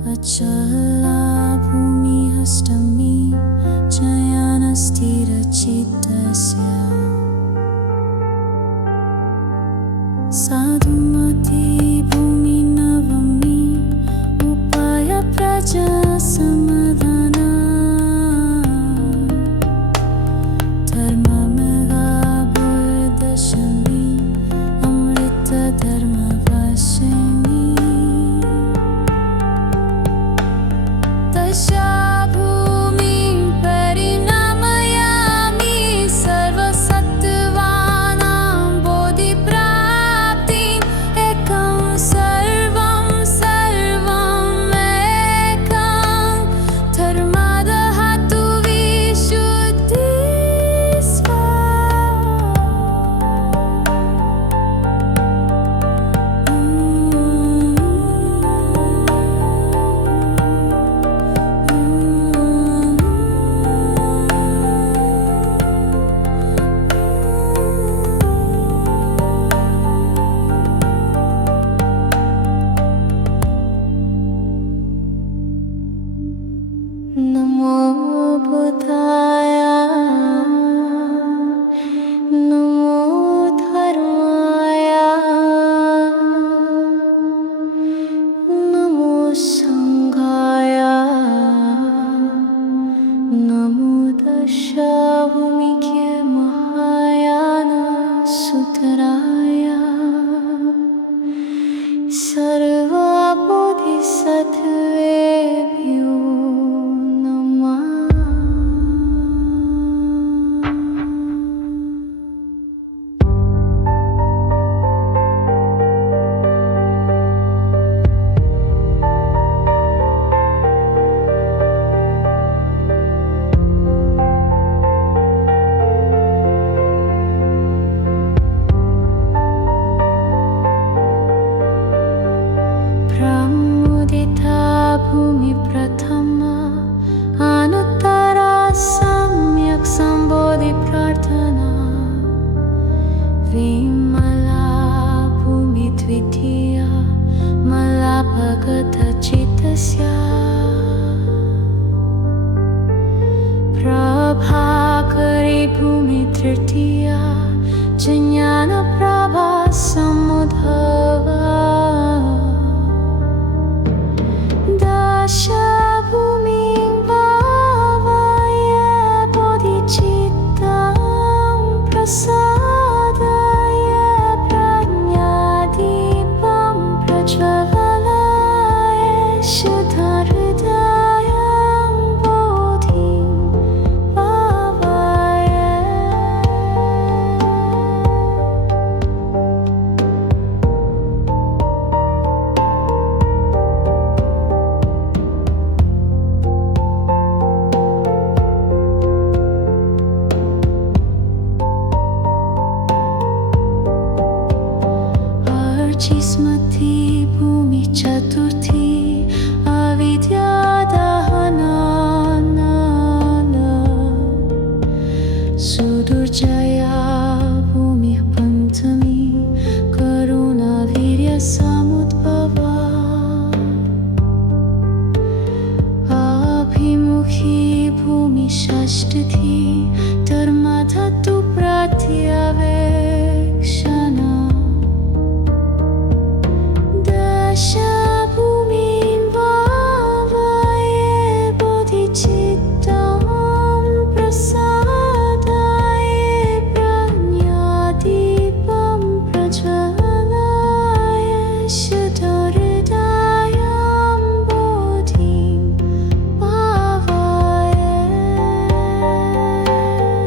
अचला भूमिहष्टमी जयानस्थिरचित्तस्य साधुमती भूमिनवमी उपाय प्रजासमाधाना धर्ममगाभुर्दशमी अमृतधर्मवासिनी दशा भूमिं परिणामयामि सर्वसत्त्वानां बोधिप्राप्तिम् एकं सर्वं सर्वमेकं धर्मादहतु नमो बुद्धाय नमो धर्माय नमो संघाय नमो दशाभूमिके महायान सूत्राय सर्वबोधिसत्त्वेभ्यो प्रमुदिता भूमि प्रथमा अनुत्तरा सम्यक् सम्बोधि प्रार्थना विमला भूमि द्वितीया मलापगतचित्तस्य प्रभाकरी भूमि तृतीया ज्ञानप्रभा समुद्भवा दशभूमिं भावय बोधिचित्तं प्रसादय प्रज्ञादीपं प्रज्वलय शुद्धहृदयं बोधिं भावय अर्चिस्मती भूमि चतुर्थी अविद्यादहना सुदुर्जया भूमि पञ्चमी करुणावीर्यसमुद्भवा अभिमुखी भूमि षष्ठी धर्मधतु प्रत्यवेक्षणा दशभूमिं भावय बोधिचित्तं प्रसादय प्रज्ञादीपं प्रज्वलय शुद्धहृदयं बोधिं भावय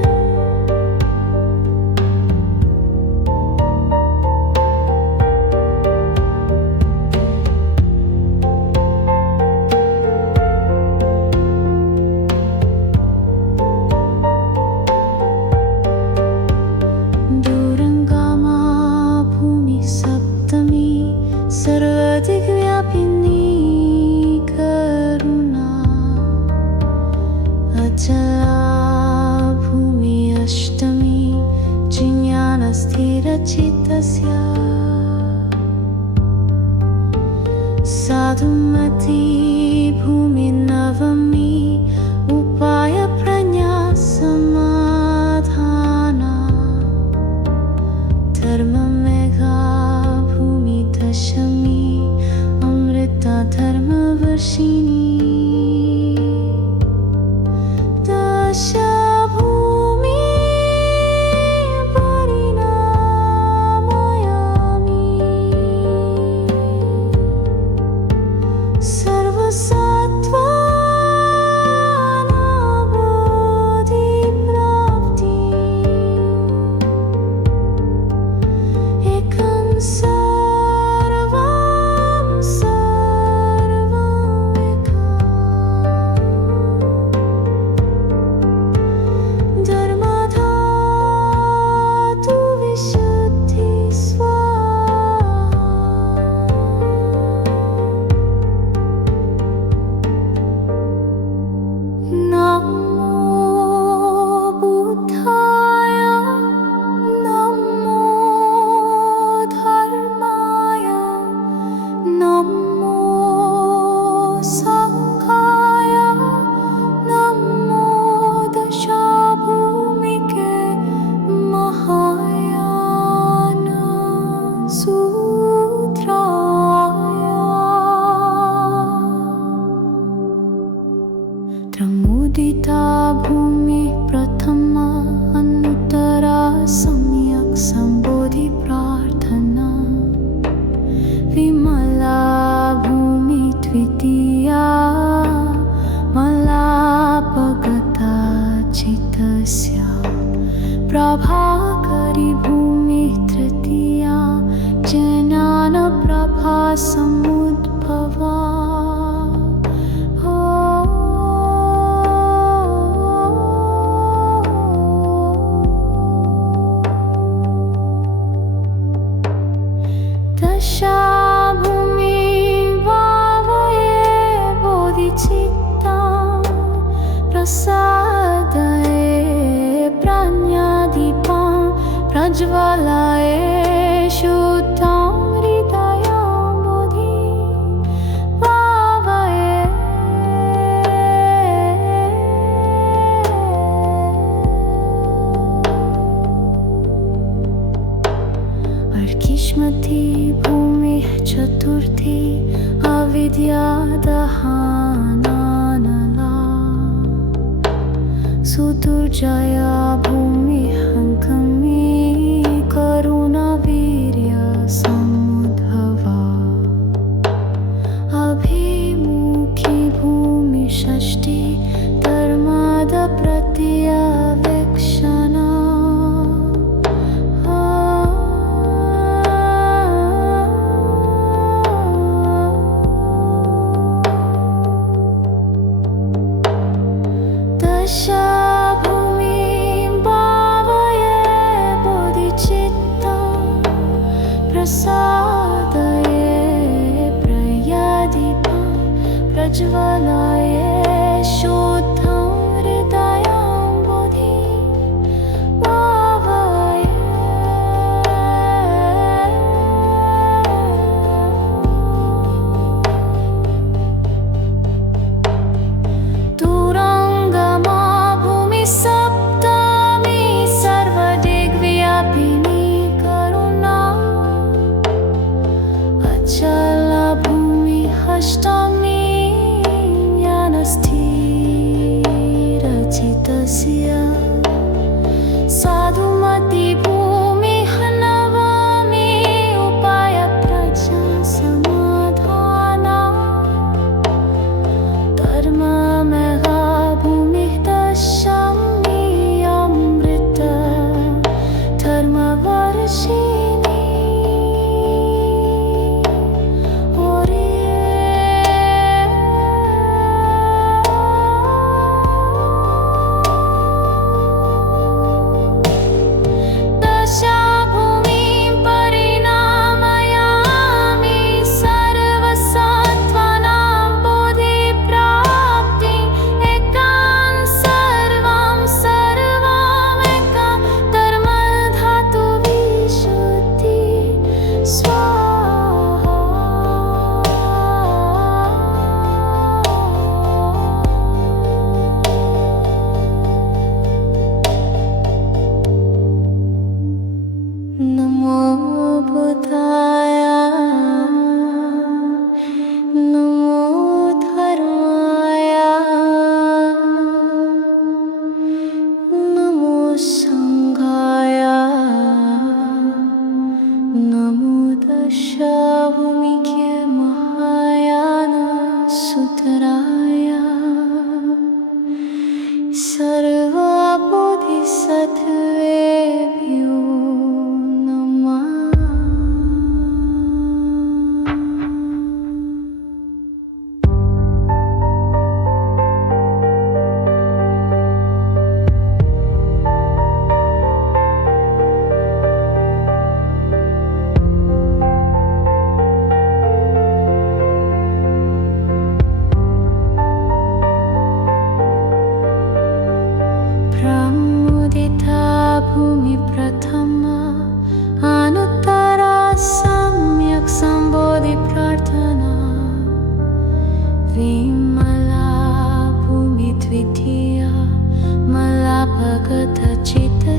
दशभूमि परिणामयामि सर्वसत्त्वानाबोधिप्राप्ति एकं सर्वं सर्वमेका धर्मधातु विशुद्धि स्वाहा नमो बुद्धाय नमो धर्माय नमो संघाय नमो दशाभूमिके महायान सूत्राय त्रमुदिता भूमि प्रथमा अनुत्तरा सम्यक् संबोधि प्रार्थना विमला भूमि द्वितीया मलापगता चित्तस्य प्रभाकरी भूमि तृतीया ज्ञानप्रभा समुद्भवा दशाभूमि भावये बोधिचित्ता प्रसादये प्राज्ञादीपं प्रज्वलये शुद्धं हृदयं बोधि भावये अर्किष्मती भूमि चतुर्थी अविद्या दहानानला सुदुर्जया भूमि हंकमी करुणा वीर्य समुद्भवा अभिमुखी भूमि षष्ठी धर्माद प्रत्यवेक्षणा दशाभूमिं भावये बोधिचित्ता प्रसादये प्रयादीपं प्रज्वलये शुद्धं हृदयं बोधि भावये तुरंगमा भूमि सप्तमी सर्वदिग्व्यापिनी करुणा अचल भूमि अष्टमी ज्ञानस्थिरचित्तस्य साधुमती भूमि नवमी उपाय प्रज्ञा समाधाना धर्ममेघा भूमि दशमी अमृत धर्मवर्षिणी दशाभूमिं परिणामयामि सर्वसत्त्वानां बोधिप्राप्तिं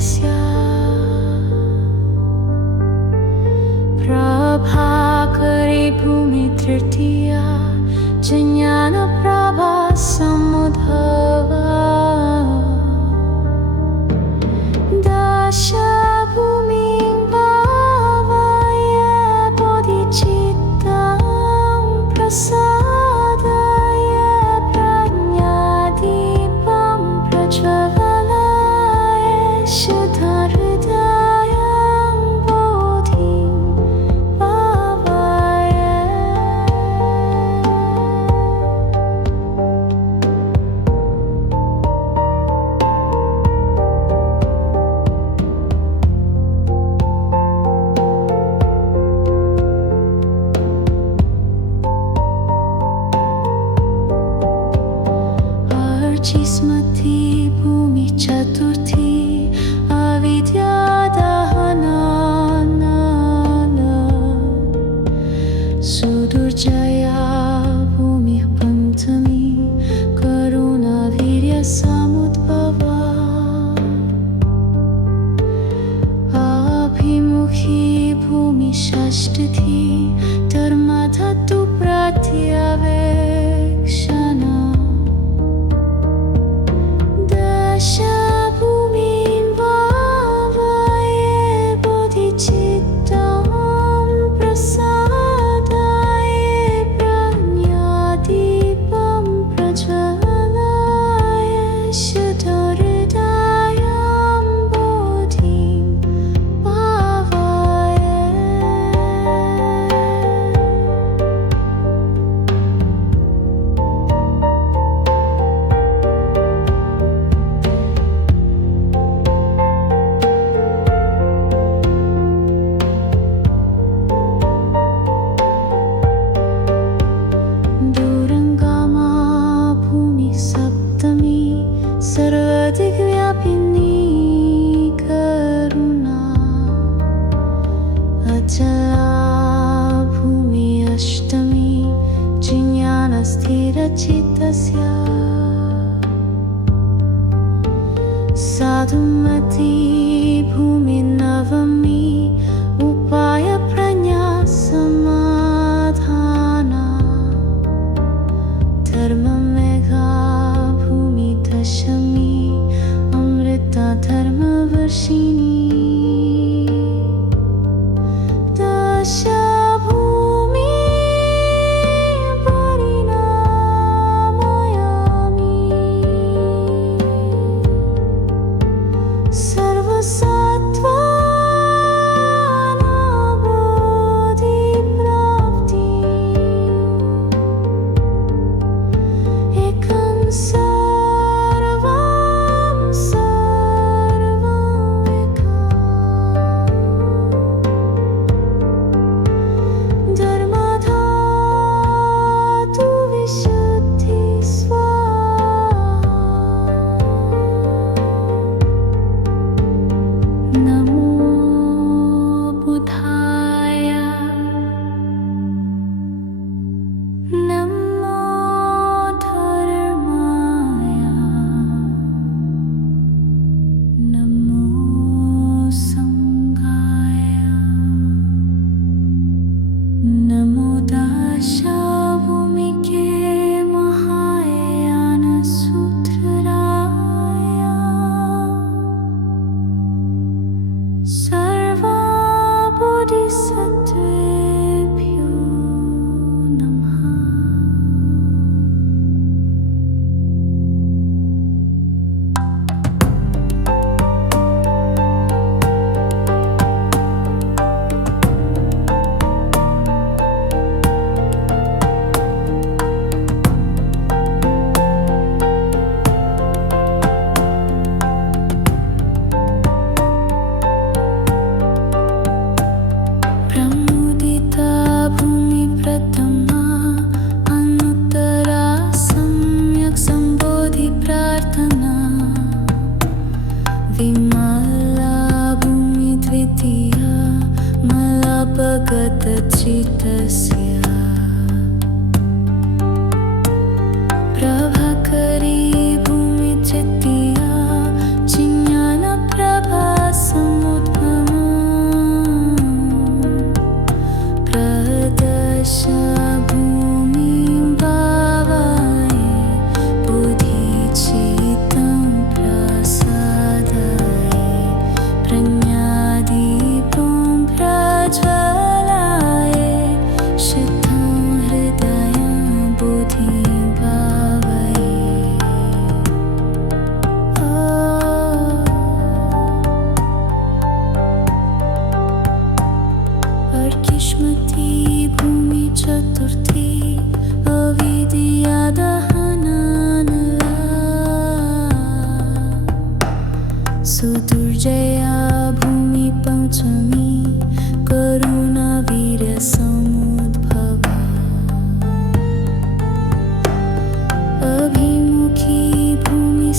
तस्या प्रभाकरी भूमि तृतीया च ज्ञानप्रभा समुद्भवा दशभूमिं भावय बोधिचित्तं प्रसादय प्रज्ञादीपं प्रज्वलय शुद्धहृदयं बोधिं भावय अर्चिस्मती भूमि चतुर्थी अविद्या दहना सुदुर्जया भूमि पंचमी करुणा वीर्य समुद्भवा अभिमुखी भूमि षष्ठी धर्मधातु प्रत्यवेक्षणा दशभूमिं भावय बोधिचित्तं प्रसादय प्रज्ञादीपं प्रज्वलय शुद्धहृदयं बोधिं भावय दूरंगामा भूमि सप्तमी सर्वाधिकव्यापिनी करुणा अचला भूमि अष्टमी ज्ञानस्थिरचित्तस्य साधुमती भूमि नवमी उपाय प्रज्ञा समाधाना धर्ममेघा भूमि दशमी अमृता धर्मवर्षिणी दशभूमि परिणामयामि सर्वसत्त्वानाबोधिप्राप्ति एकं सर्वं सर्वमेका धर्मधातु विशुद्धि स्वाहा नमो बुधाय नमो धर्माय नमो संघाय नमो दशभूमिके महायान सूत्रराय सर्वबोधिसत्त्वेभ्यो नमः। प्रमुदिता भूमि प्रथमा अनुत्तरा सम्यक् संबोधि प्रार्थना विमला भूमि द्वितीया मलापगतचित्तस्य प्रभाकरी भूमि तृतीया ज्ञानप्रभा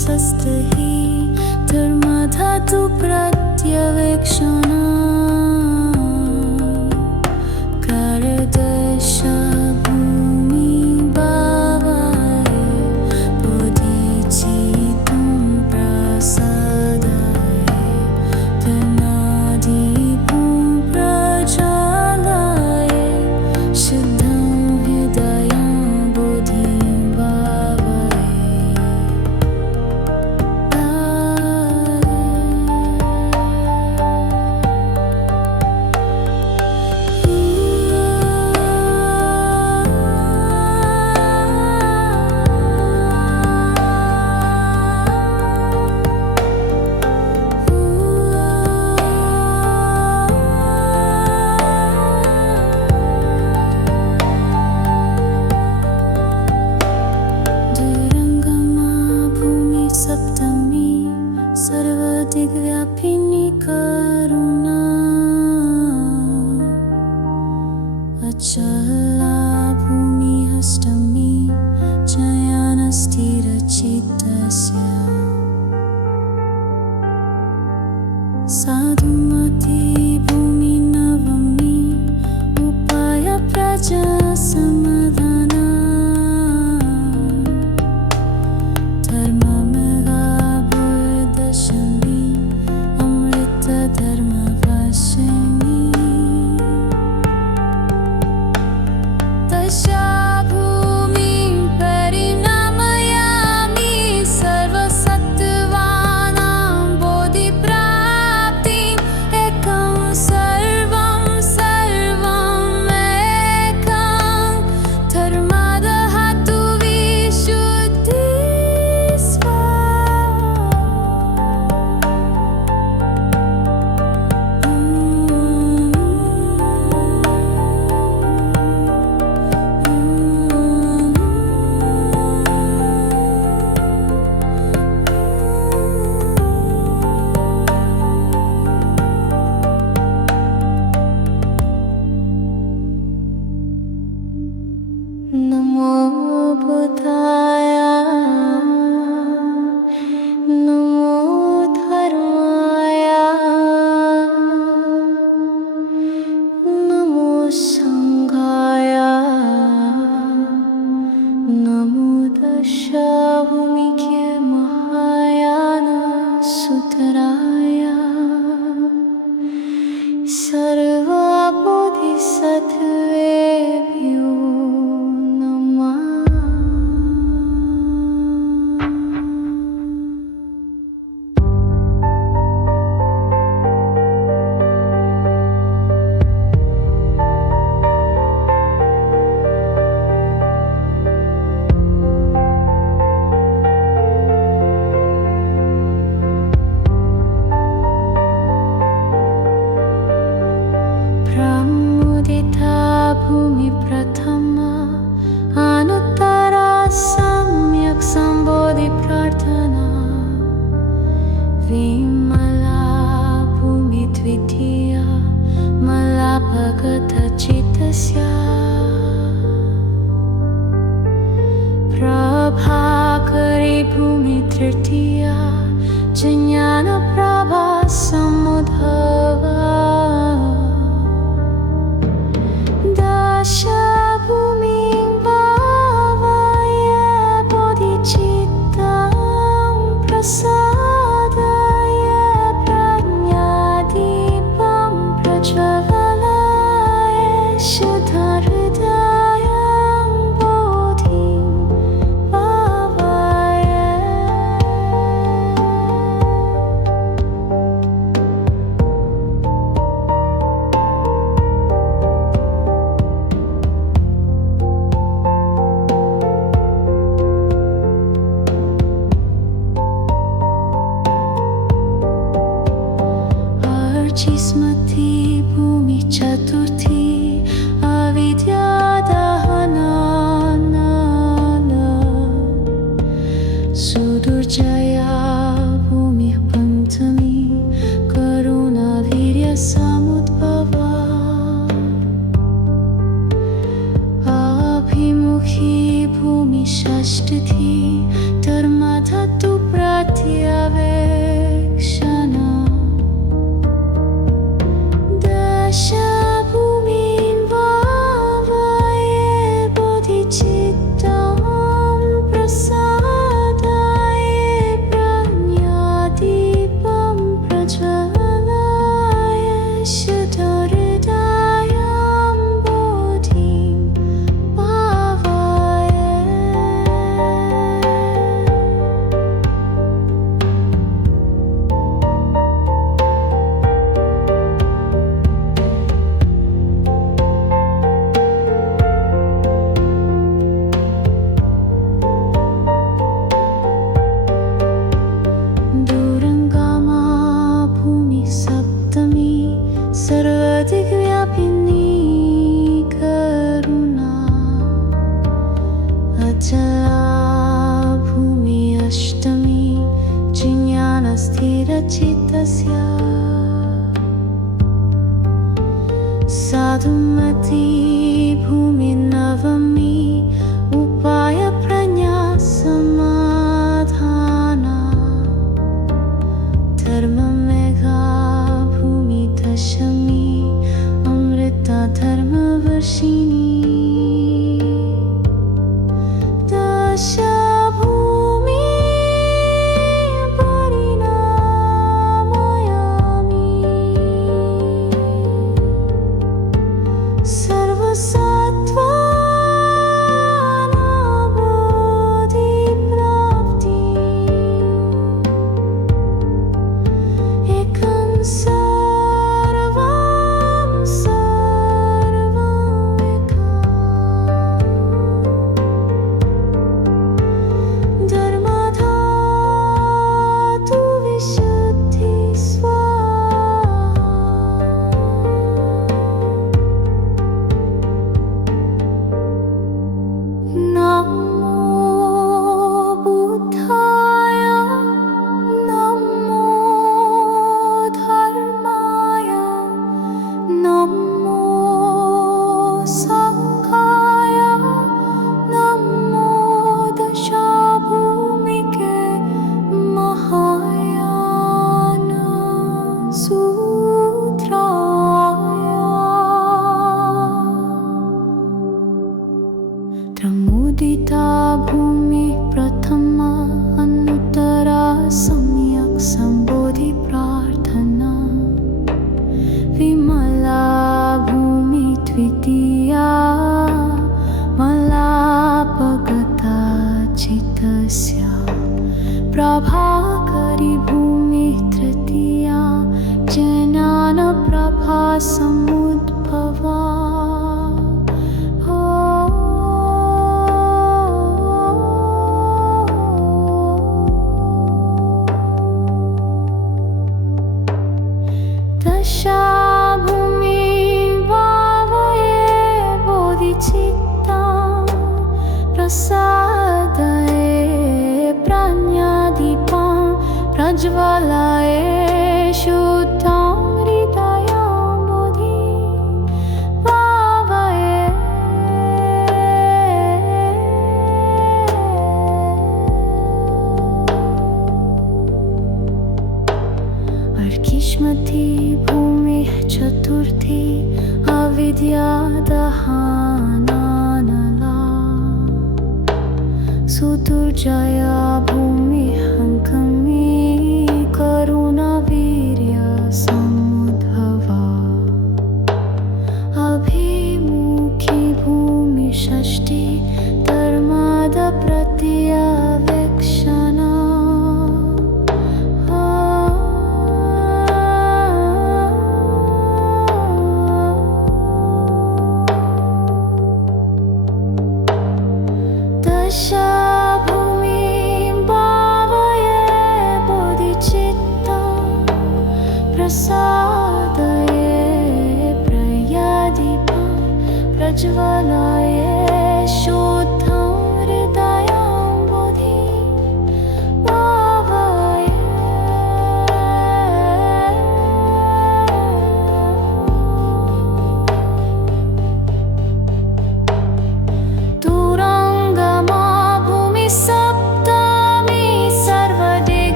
षष्ठी धर्मधातु प्रत्यवेक्षणा कारदर्शा भूमि भावाय बोधिचित्तं प्रसादाय धनाधिपं प्रज्वालाय शुद्धं हृदयं बोधिं भावाय सप्तमी सर्वदिग्व्यापिनी करुणा अचला भूमि अष्टमी जयानस्थिरचित्तस्य साधुमती भूमि नवमी उपाय प्रजा समाधाना दशा भूमिं परिणामयामि सर्वसत्त्वानां बोधिप्राप्तिम् एकं सर्वं सर्वमेकं धर्मदहतु विशुद्धि नमो बुद्धाय नमो धर्माय नमो संघाय नमो दशाभूमिके महायान सूत्राय सर्वबोधिसत्त्वेभ्यो प्रमुदिता भूमि प्रथमा अनुत्तरा सम्यक् सम्बोधि प्रार्थना विमला भूमि द्वितीया मलापगतचित्तस्य प्रभाकरी भूमि तृतीया ज्ञानप्रभा समुद्भवा दशाभूमिं भावाय बोधिचित्तं प्रसादाय प्रज्ञादीपं प्रज्वलाय शुद्धहृदयं बोधिं भावाय अर्चिस्मती भूमि चतुर्थी अविद्यादहना सुदुर्जया भूमि पञ्चमी करुणावीर्यसमुद्भवा अभिमुखी भूमि षष्ठी धर्म धतु प्रत्यवेक्षण दश भूमिं भावये बोधिचित्तं प्रसादाय प्रज्ञादीपं प्रज्वलाय शुद्धहृदयं बोधिं भावये दूरंगामा भूमि सप्तमी सर्वाधिकव्यापिनी करुणा अचला भूमि अष्टमी जिज्ञानस्थिरचित्तस्य साधुमती भूमि नवमी उपाय प्रज्ञा समाधाना धर्ममेघा भूमि दशमी अमृता धर्मवर्षिणी दश भूमि परिणामयामि सर्वसत्त्वानाबोधिप्राप्ति एकं सर्वं सर्वमेका धर्मधातु विशुद्धि स्वाहा नमो बुद्धाय नमो धर्माय नमो संघाय नमो दशाभूमिके महायान सूत्राय त्रमुदिता भूमि प्रथमा अनुत्तरा सम्यक् संबोधि प्रार्थना विमला भूमि द्वितीया मलापगता चित्तस्य प्रभाकरी भूमि तृतीया ज्ञानप्रभा समुद्भवा दशा भूमि भावये बोधिचित्तं प्रसादये प्रज्ञादीपं प्रज्वलाय शुद्धं हृदयं बोधिं भावये अर्किष्मती भूमि चतुर्थी अविद्या दहानानला सुदुर्जया भूमि हंकमी करुणा वीर्य समुद्भवा अभिमुखी भूमि षष्ठी धर्माद प्रत्यवेक्षण दश भूमिं भावये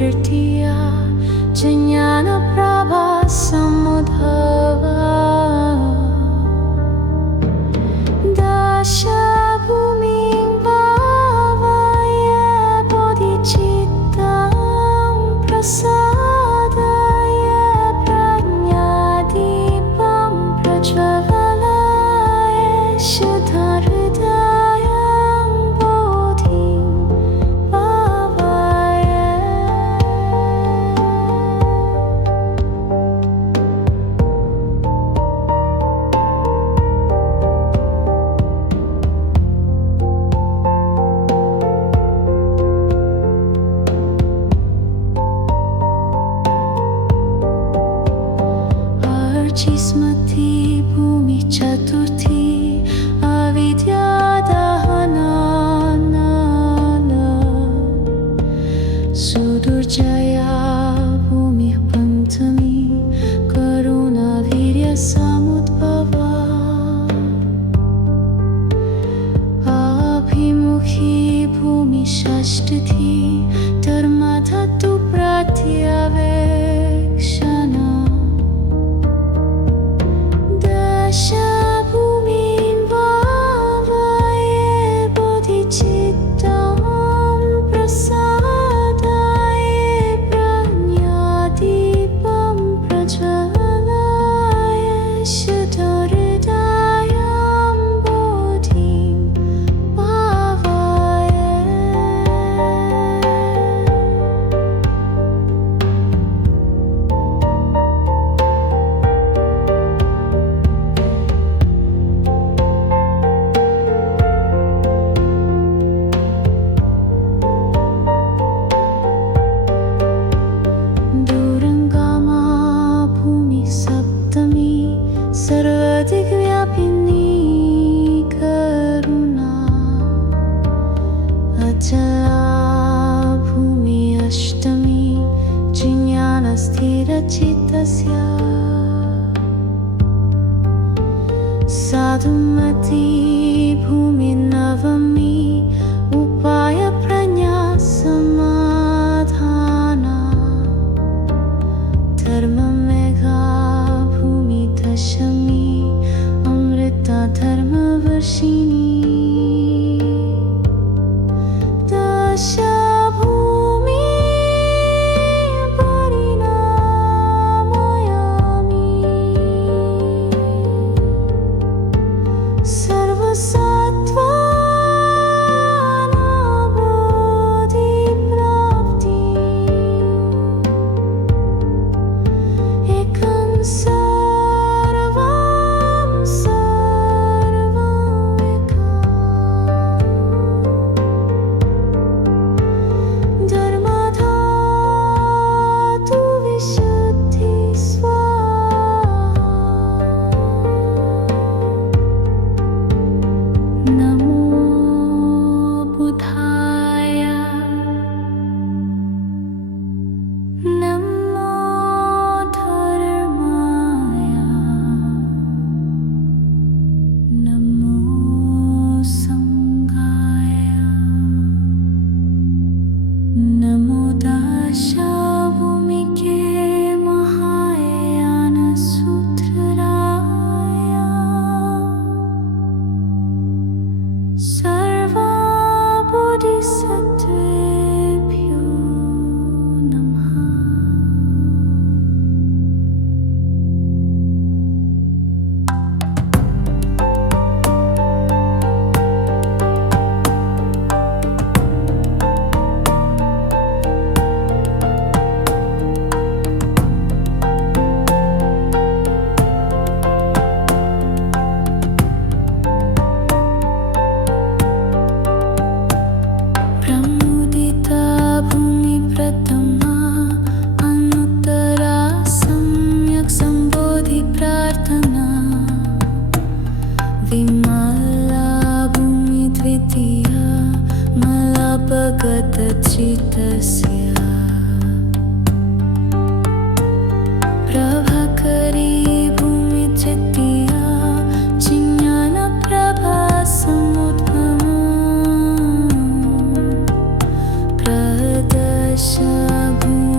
तृतीया च ज्ञानप्रभा समुद्भवा दशभूमिं भावय बोधिचित्तं प्रसादय प्रज्ञादीपं प्रज्वलय शुद्धहृदयं बोधिं भावय अर्चिस्मति भूमि चतुर्थी अविद्या दहना सुदुर्जया भूमि पंचमी करुणा वीर्य समुद्भवा अभिमुखी भूमि षष्ठी धर्मधतु प्रत्यवेक्षणा दशभूमिं भावय बोधिचित्तं प्रसादय प्रज्ञादीपं प्रज्वलय शुद्धहृदयं बोधिं भावय दूरंगामा भूमि सप्तमी सर्वाधिकव्यापिनी करुणा अचला भूमि अष्टमी ज्ञानस्थिरचित्तस्य साधुमती भूमि नवमी उपाय प्रज्ञा समाधाना धर्ममेघा भूमि दशमी अमृता धर्मवर्षिणी दशभूमि परिणामयामि सर्वसत्त्वानाबोधिप्राप्ति एकं सर्वं सर्वमेकम् धर्मधातु विशुद्धि स्वाहा नमो बुधाय नमो धर्माय नमो संघाय नमो दशभूमिके महायानसूत्रराय सर्वबोधिसत्त्वेभ्यो नमः प्रमुदिता भूमि प्रथमा अनुत्तरा सम्यक् संबोधि प्रार्थना विमला भूमि द्वितीया मलापगतचित्तस्य प्रभाकरी भूमि तृतीया ज्ञानप्रभा समुद्भवा प्रदश भूमि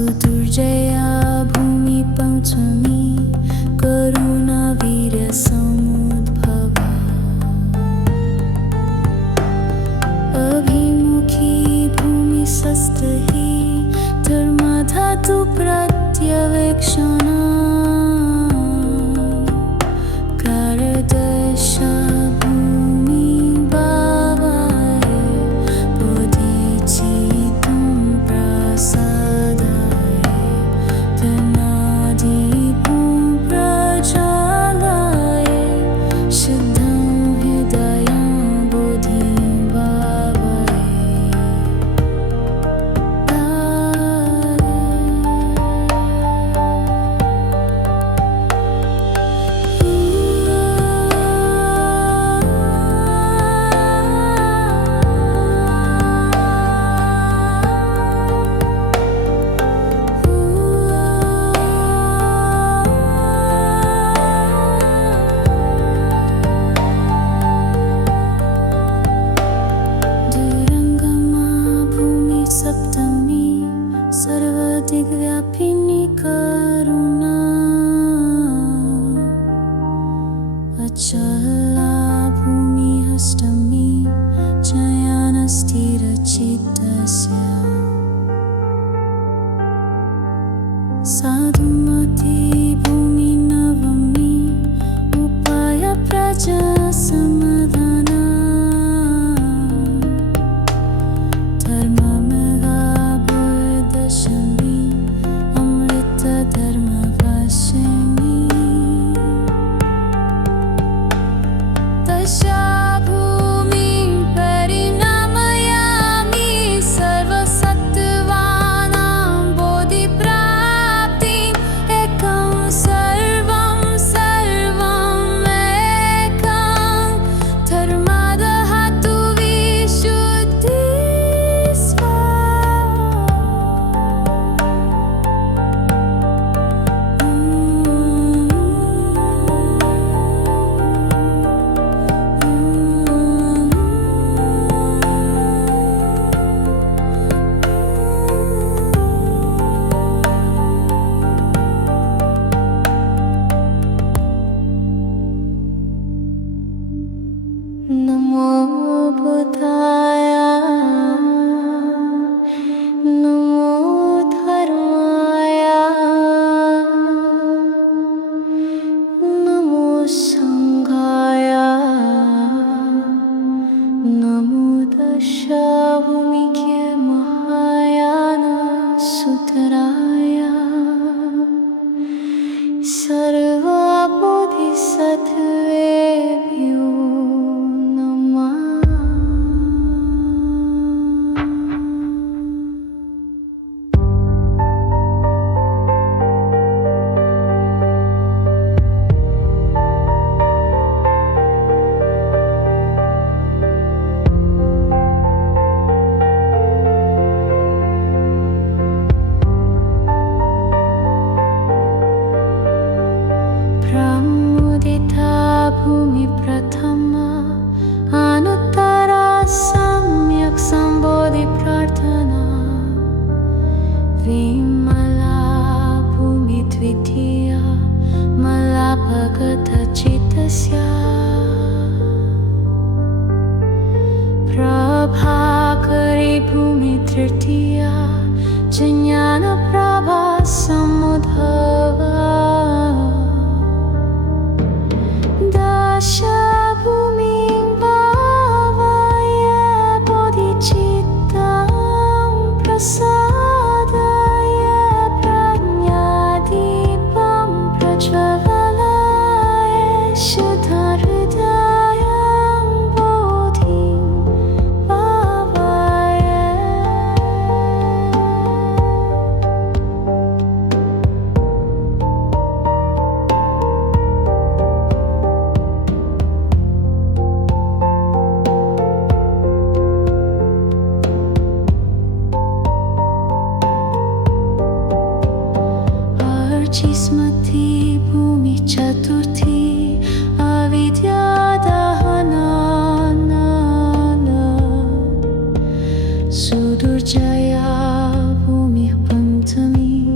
सुदुर्जया भूमि पंचमी करुणा वीर्य समुद्भवा अभिमुखी भूमि सस्तहि धर्मधातु प्रत्यवेक्षणा कारदशा भूमि भावाय बोधिचित्तं प्रसादाय धनादिपुं प्रज्वालाय शुद्धं हृदयं बोधिं भावाय सप्तमी सर्वदिग्व्यापिनी करुणा अचला भूमि अष्टमी जयानस्थिरचित्तस्य साधुमती भूमि नवमी उपाय प्रजा समाधाना दशा भूमिं परिणमयामि सर्वसत्त्वानां बोधिप्राप्तिम् एकं सर्वं सर्वमेकं धर्मदहतु विशुद्धि नमो बुद्धाय नमो धर्माय नमो संघाय नमो दशाभूमिके महायान सूत्राय सर्वबोधिसत्त्वेभ्यो प्रमुदिता भूमि प्रथमा अनुत्तरा सम्यक् सम्बोधि प्रार्थना विमला भूमि द्वितीया मलापगतचित्तस्य प्रभाकरी भूमि तृतीया ज्ञानप्रभा समुद्भवा भूमिं भावाय बोधिचित्तं प्रसादाय प्रज्ञादीपं प्रज्वलाय शुद्धहृदयं बोधिं भावाय स्मृति भूमि चतुर्थी अविद्यादहना सुदुर्जया भूमि पंचमी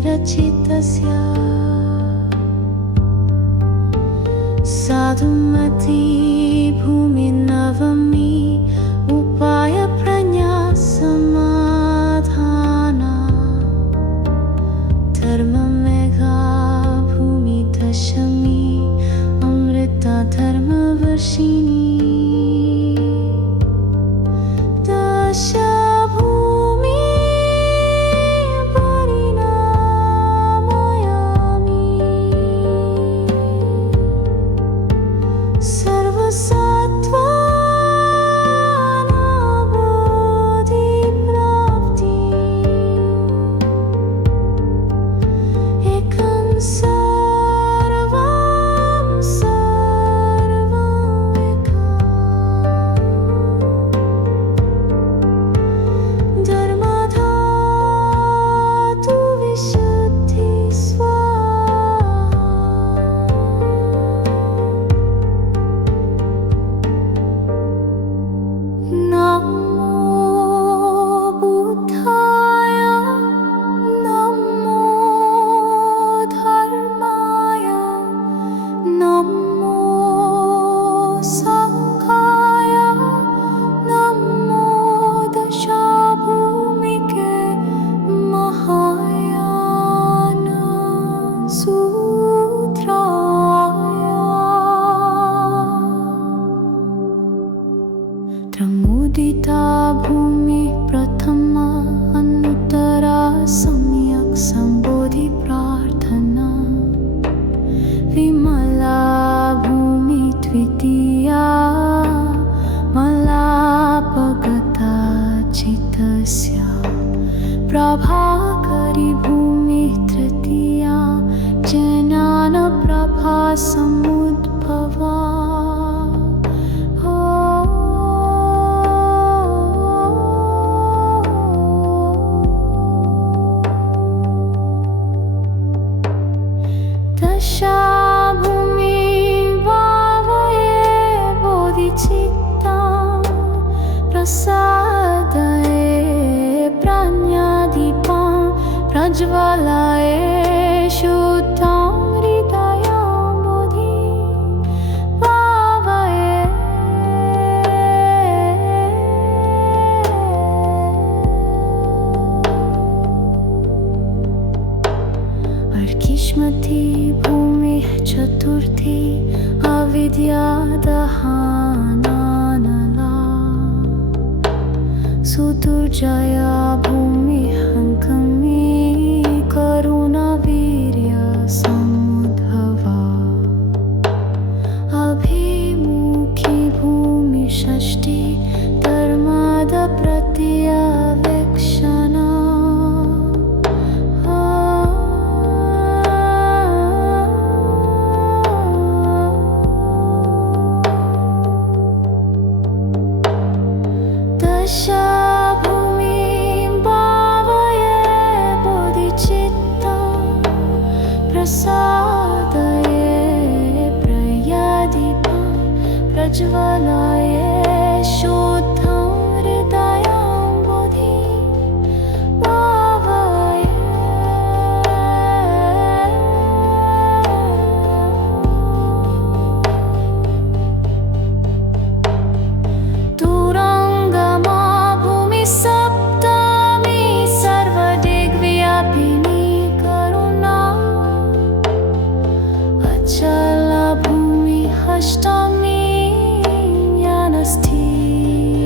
रचितस्य साधुमती भूमिर्नवमी उपायप्रज्ञासमाधाना धर्ममेघा भूमिदशमी अमृता धर्मवर्षिणी मुदिता भूमि प्रथमा अनुत्तरा सम्यक् संबोधि प्रार्थना विमला भूमि द्वितीया मलापगता चित्तस्य प्रभाकरी भूमि तृतीया ज्ञानप्रभा समुद्भवा भूमि भावये बोधिचित्ता प्रसादये प्राज्ञादीपं प्रज्वलये शुद्धं हृदयं बोधि भावये अर्किष्मती भूमि चतुर्थी अविद्या दहानानला सुदुर्जया भूमि हंकमी करुणा वीर्य समुद्भवा अभिमुखी भूमि षष्ठी धर्माद प्रत्यवेक्षणा भूमिं भावये बोधिचित्ता प्रसादये प्रयादीपं प्रज्वलये शुद्धं हृदयं बोधि भावये सप्तमी सर्वदिग्व्यापिनी करुणा अचला भूमि अष्टमी ज्ञानस्थी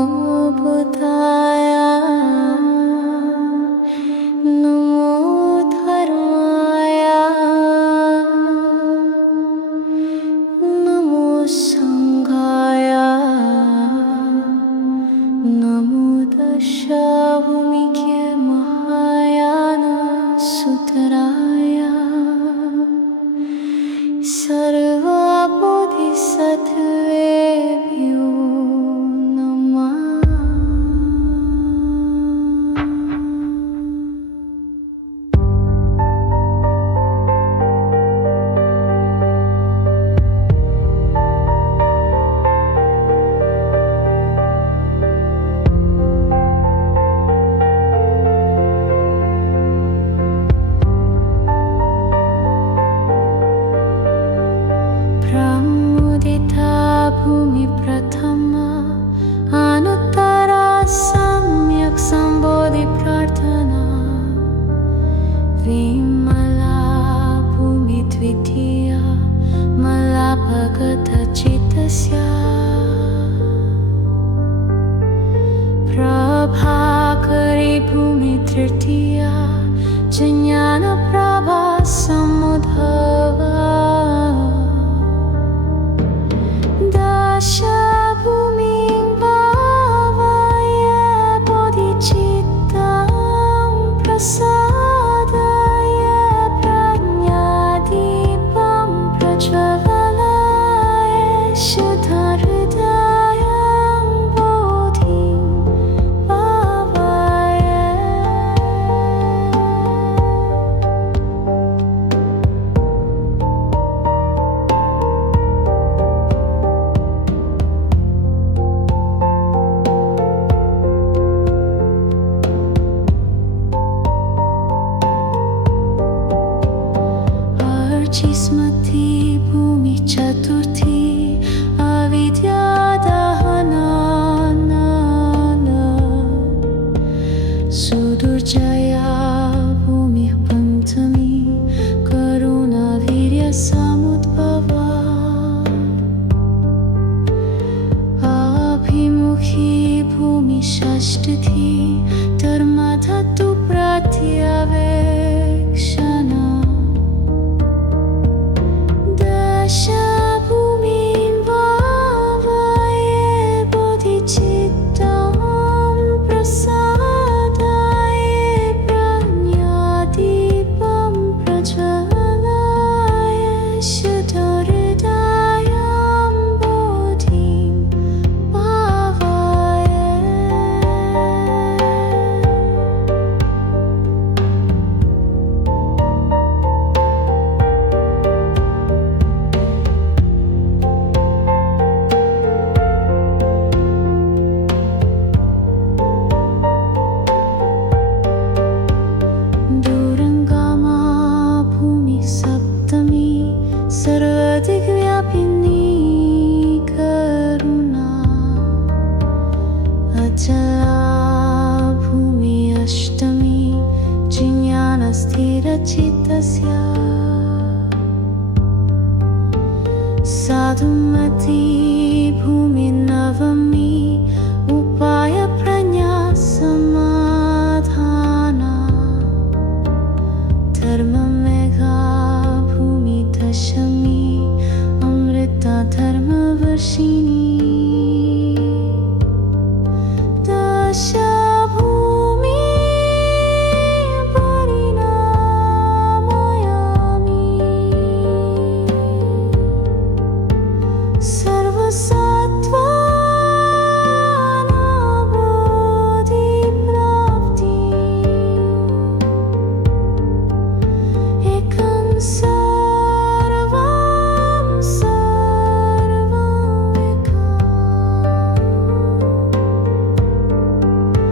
बुद्धाय नमो धर्माय नमो संघाय नमो दशाभूमिके महायान सूत्राय सर्वबोधिसत्त्वेभ्यो नमः। प्रमुदिता भूमि प्रथमा अनुत्तरा सम्यक् सम्बोधि प्रार्थना विमला भूमि द्वितीया मलापगतचित्तस्य प्रभाकरी भूमि तृतीया ज्ञानप्रभा समुद्भवा दशभूमिं भावय बोधिचित्तं प्रसादय प्रज्ञादीपं प्रज्वलय शुद्धहृदयं बोधिं भावय। अर्चिस्मती भूमि चतुर्थी अविद्यादहना सुदुर्जया भूमि पञ्चमी करुणावीर्यसमुद्भवा अभिमुखी भूमि षष्ठी धर्मधातु प्रत्यवेक्षणा दशभूमिं भावय बोधिचित्तं प्रसादय प्रज्ञादीपं प्रज्वलय शुद्धहृदयं बोधिं भावय। दूरङ्गमा भूमि सप्तमी सर्वदिग्व्यापिनी करुणा अचला भूमि अष्टमी ज्ञानस्थिरचित्तस्य साधुमती भूमि नवमी उपाय प्रज्ञा समाधाना धर्ममेघा भूमि दशमी अमृता धर्मवर्षिणी दशभूमि परिणामयामि सर्वसत्त्वानाबोधिप्राप्ति एकं सर्वं सर्वमेकम्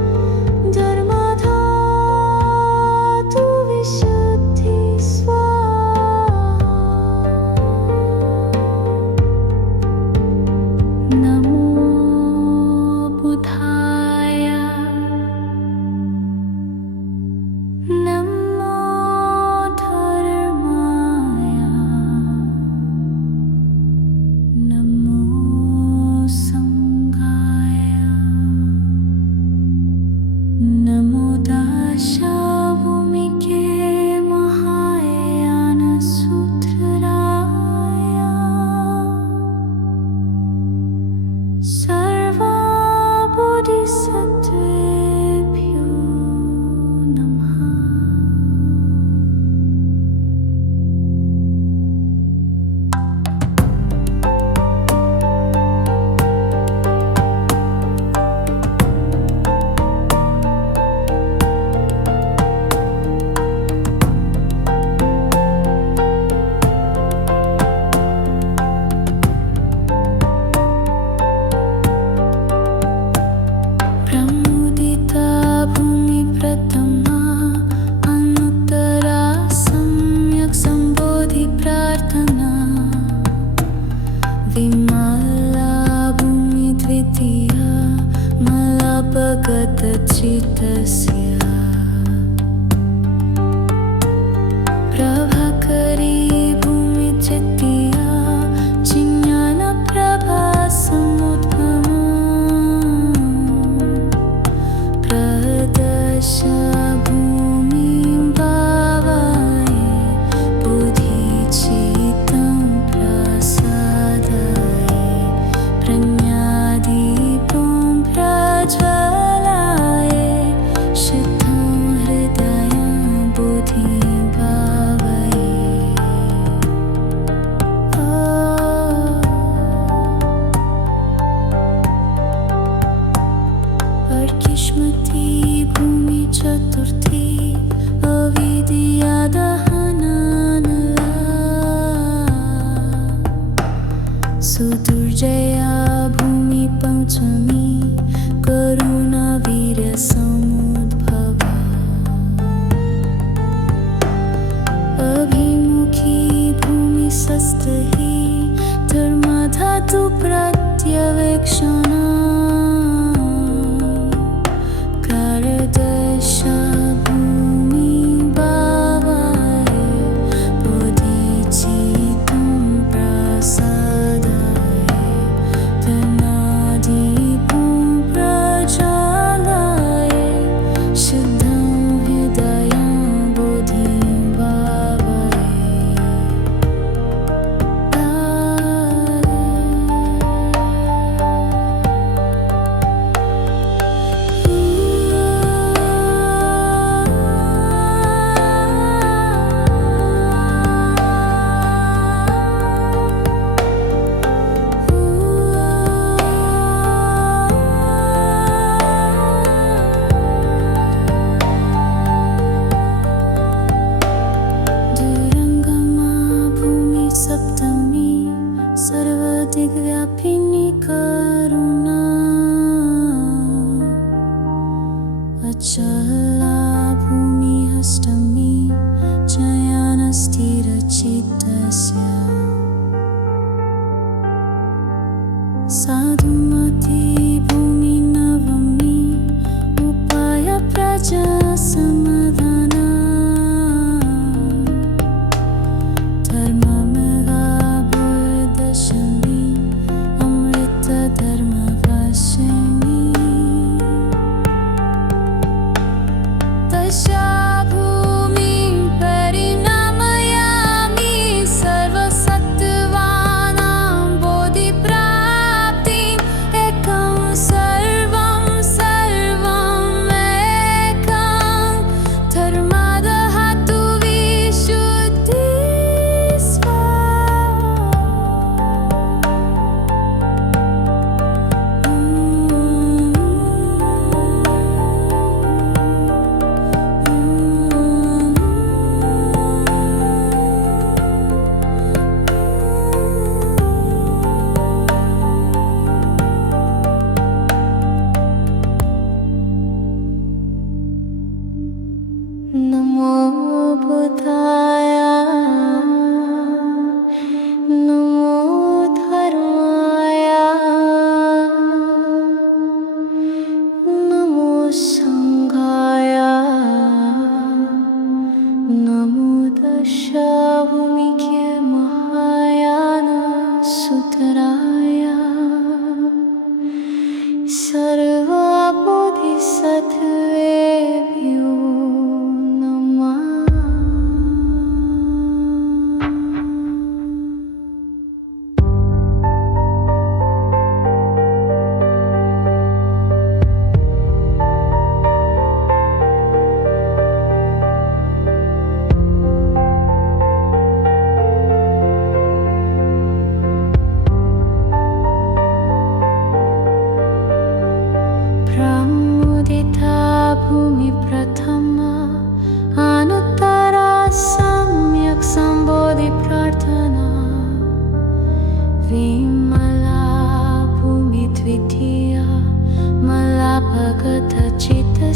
प्रमुदिता भूमि प्रथमा अनुत्तरा सम्यक् संबोधि प्रार्थना विमला भूमि द्वितीया मलापगतचित्तस्य प्रभाकरी भूमि तृतीया चिज्ञानप्रभा समुद्गमा प्रदश भूमिं भावये बुद्धिचित्तं प्रसादये प्रज्ञादीपं प्रज्वलये शुद्धं हृदयं बुद्धिं भावये अर्किष्मती भूमि चतुर्थी अविद्या दहनानला सुदुर्जया भूमि पंचमी करुणा वीर्य समुद्भवा अभिमुखी भूमि षष्ठी धर्मधातु प्रत्यवेक्षणा कारदश भूमिं भावये बुद्धिचित्तं प्रसादये धनादीपं प्रज्वलये शुद्धं हृदयं बुद्धिं भावये दुरंगमा भूमि सप्तमी सर्वदिग्व्यापिनी करुणा अचला भूमि अष्टमी जयानस्थिरचित्तस्य साधुमती भूमि नवमी उपाय प्रजा समाधाना धर्ममगा दशमी अमृत धर्मवासिनी दशा भूमिं परिणामयामि सर्वसत्त्वानां बोधिप्राप्तिम् एकं सर्वं सर्वमेकं धर्मादहातु विशुद्धि नमो बुद्धाय नमो धर्माय नमो संघाय नमो दशाभूमिके महायान सूत्राय सर्वबोधिसत्त्वेभ्यो नमः। प्रमुदिता भूमि प्रथमा अनुत्तरा सम्यक् संबोधि प्रार्थना विमला भूमि द्वितीया मलापग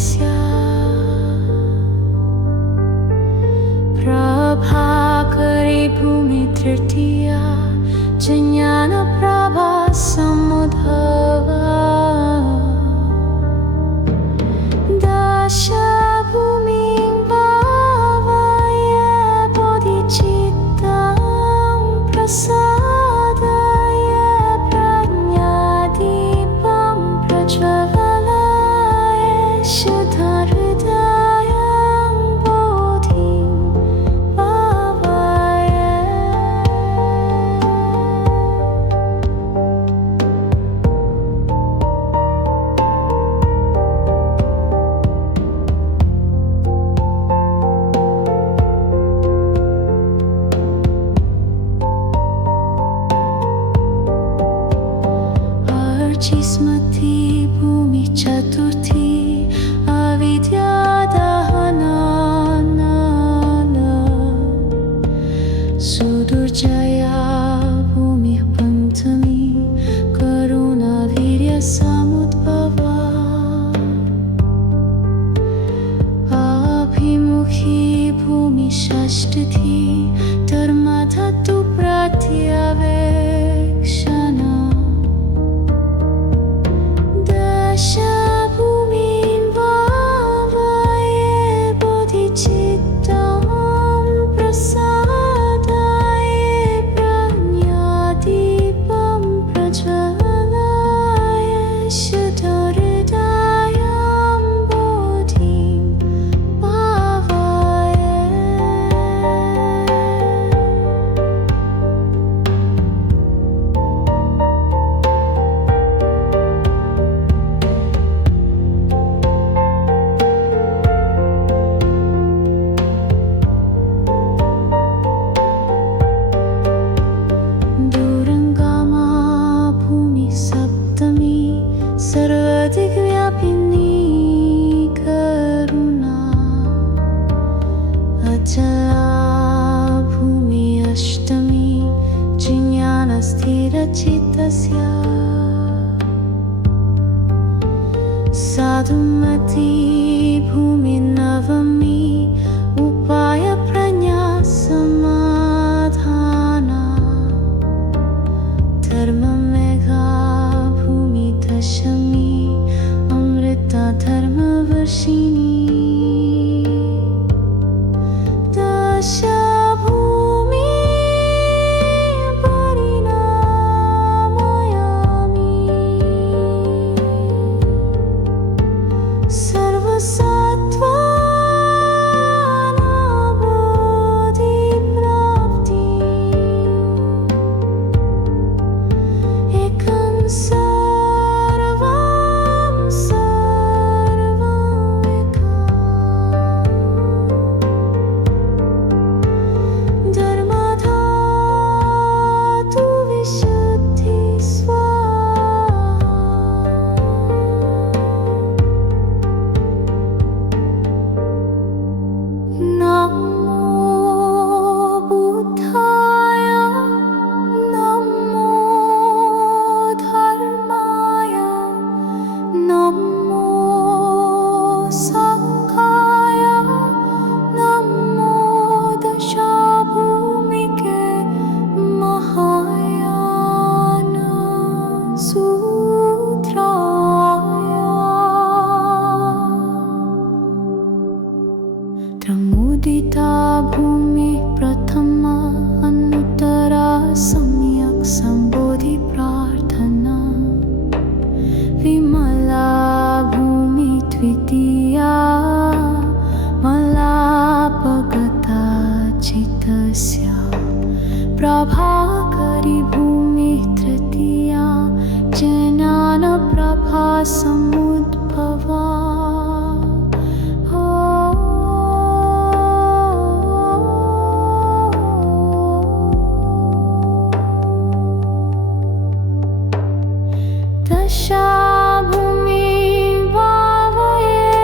तस्या प्रभाकरी भूमि तृतीया ज्ञानप्रभा समुद्भवा दशभूमिं भावय बोधिचित्तं प्रसादय प्रज्ञादीपं प्रज्वलय शुद्धहृदयं बोधिं भावय अर्चिस्मती भूमि चतुर्थी अविद्या दहना सुदुर्जया भूमि पंचमी करुणा वीर्य समुद्भवा अभिमुखी भूमि षष्ठी धर्मधातु प्रत्यवेक्षणा दशभूमिं भावय बोधिचित्तं प्रसादय प्रज्ञादीपं प्रज्वलय शुद्धहृदयं बोधिं भावय दूरंगामा भूमि सप्तमी सर्वाधिकव्यापिनी करुणा अचला भूमि अष्टमी ज्ञानस्थिरचित्तस्य साधुमती भूमि नवमी उपाय प्रज्ञा समाधाना धर्ममेघा भूमि दशमी अमृता धर्मवर्षिणी दशभूमि परिणामयामि सर्वसत्त्वानाबोधिप्राप्ति एकं सर्वं सर्वमेकम् धर्मधातु विशुद्धि स्वाहा नमो बुद्धाय नमो धर्माय नमो संघाय नमो दशाभूमिके महायान सूत्राय त्रमुदिता भूमि प्रथमा अनुत्तरा सम्यक् संबोधि प्रार्थना विमला भूमि द्वितीया मलापगता चित्तस्य प्रभाकरी भूमि तृतीया ज्ञानप्रभा समुद्भवा दशभूमिं भावये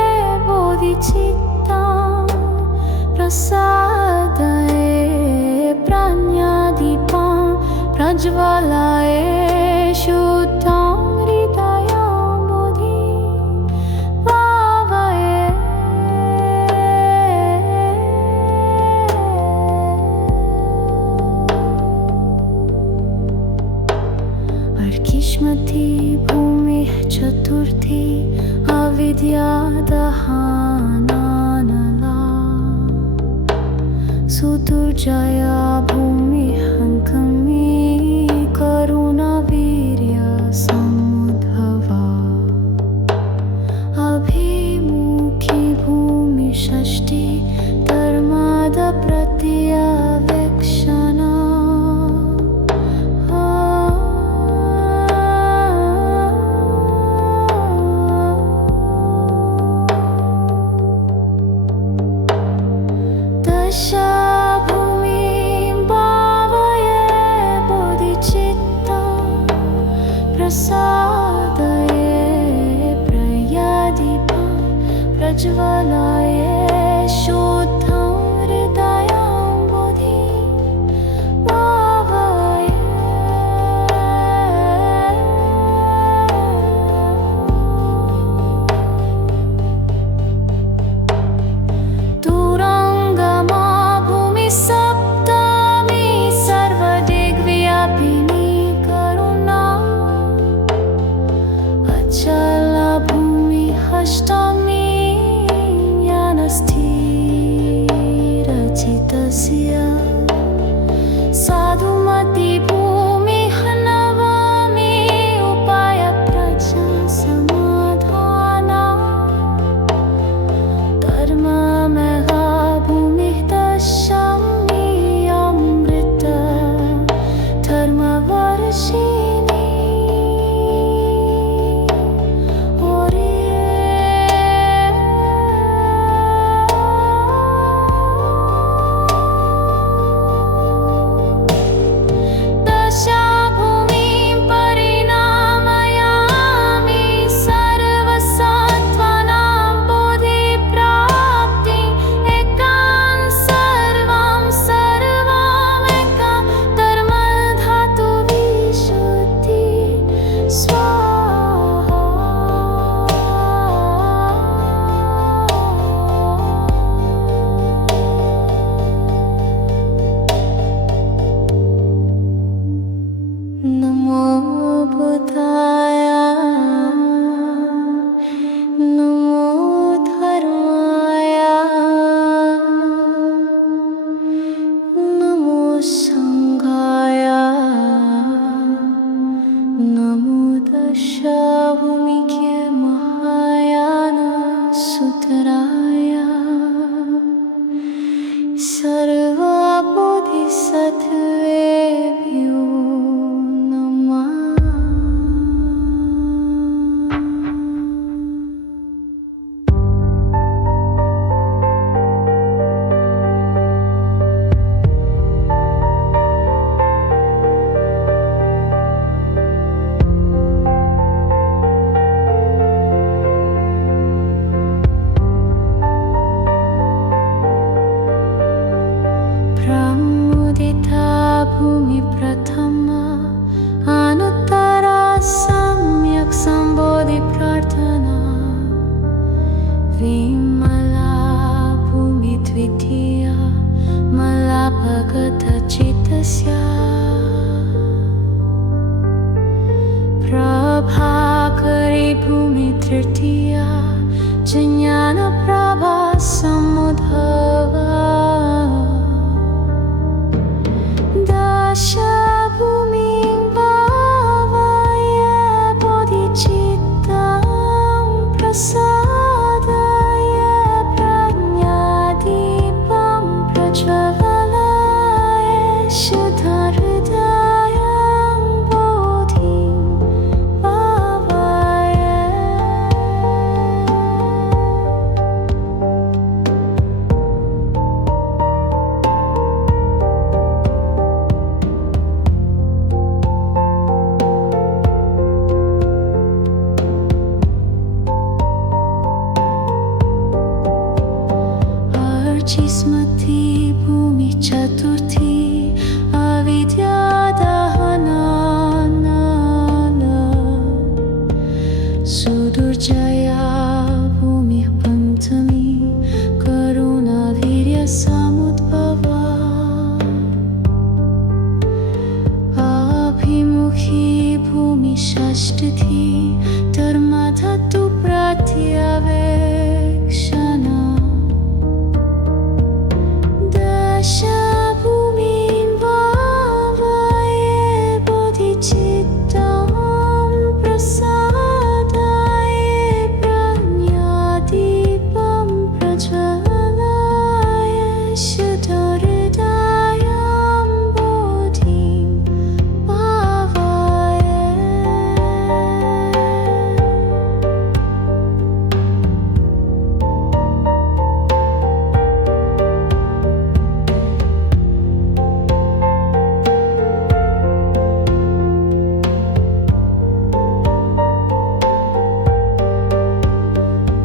अविद्या दहानानला सुदुर्जया भूमि हंकमी करुणा वीर्य समुद्भवा अभिमुखी भूमि षष्ठी धर्माद प्रत्यवेक्षणा दशा भूमिं भावये बोधिचित्ता प्रसादये प्रयादीपा प्रज्वलये शुद्धं हृदयं बोधि भावये तुरंगमा भूमि सप्तमी सर्वदिग्व्यापिनी करुणा अचल भूमि अष्टमी ज्ञानस्थिरचितस्य साधुमती भूमि नवमी उपाय प्रजा समाधाना धर्ममेघा भूमि दशमी अमृत धर्मवर्षिणी दशा भूमिं परिणामयामि सर्वसत्त्वानां बोधिप्राप्तिं एकां सर्वं सर्वमेकां धर्मधातुविशुद्धि स्वाहा नमो बुद्धाय नमो धर्माय नमो संघाय नमो दशाभूमिके महायान सूत्राय सर्वबोधिसत्त्वेभ्यो नमः। प्रमुदिता भूमि प्रथमा अनुत्तरा सम्यक् सम्बोधि प्रार्थना विमला भूमि द्वितीया मलापगतचित्तस्य प्रभाकरी भूमि तृतीया ज्ञानप्रभा समुद्भवा दशा भूमिं भावये बोधिचित्तं प्रसादये प्रज्ञादीपं प्रज्वलये शुद्धहृदयं बोधिं भावये अर्चिस्मती भूमि चतुर्थी अविद्या दहनानला सुदुर्जया भूमि पंचमी करुणा वीर्य समुद्भवा अभिमुखी भूमि षष्ठी धर्मधातु प्रत्यवेक्षणा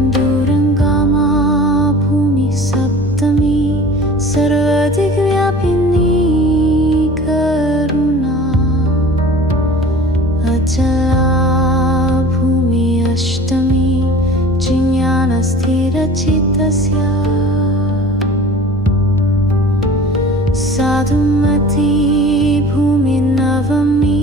दूरंगामा भूमि सप्तमी सर्वाधिक व्यापिनी करुणा अचला भूमि अष्टमी ज्ञानस्थिरचित्तस्य साधुमती भूमि नवमी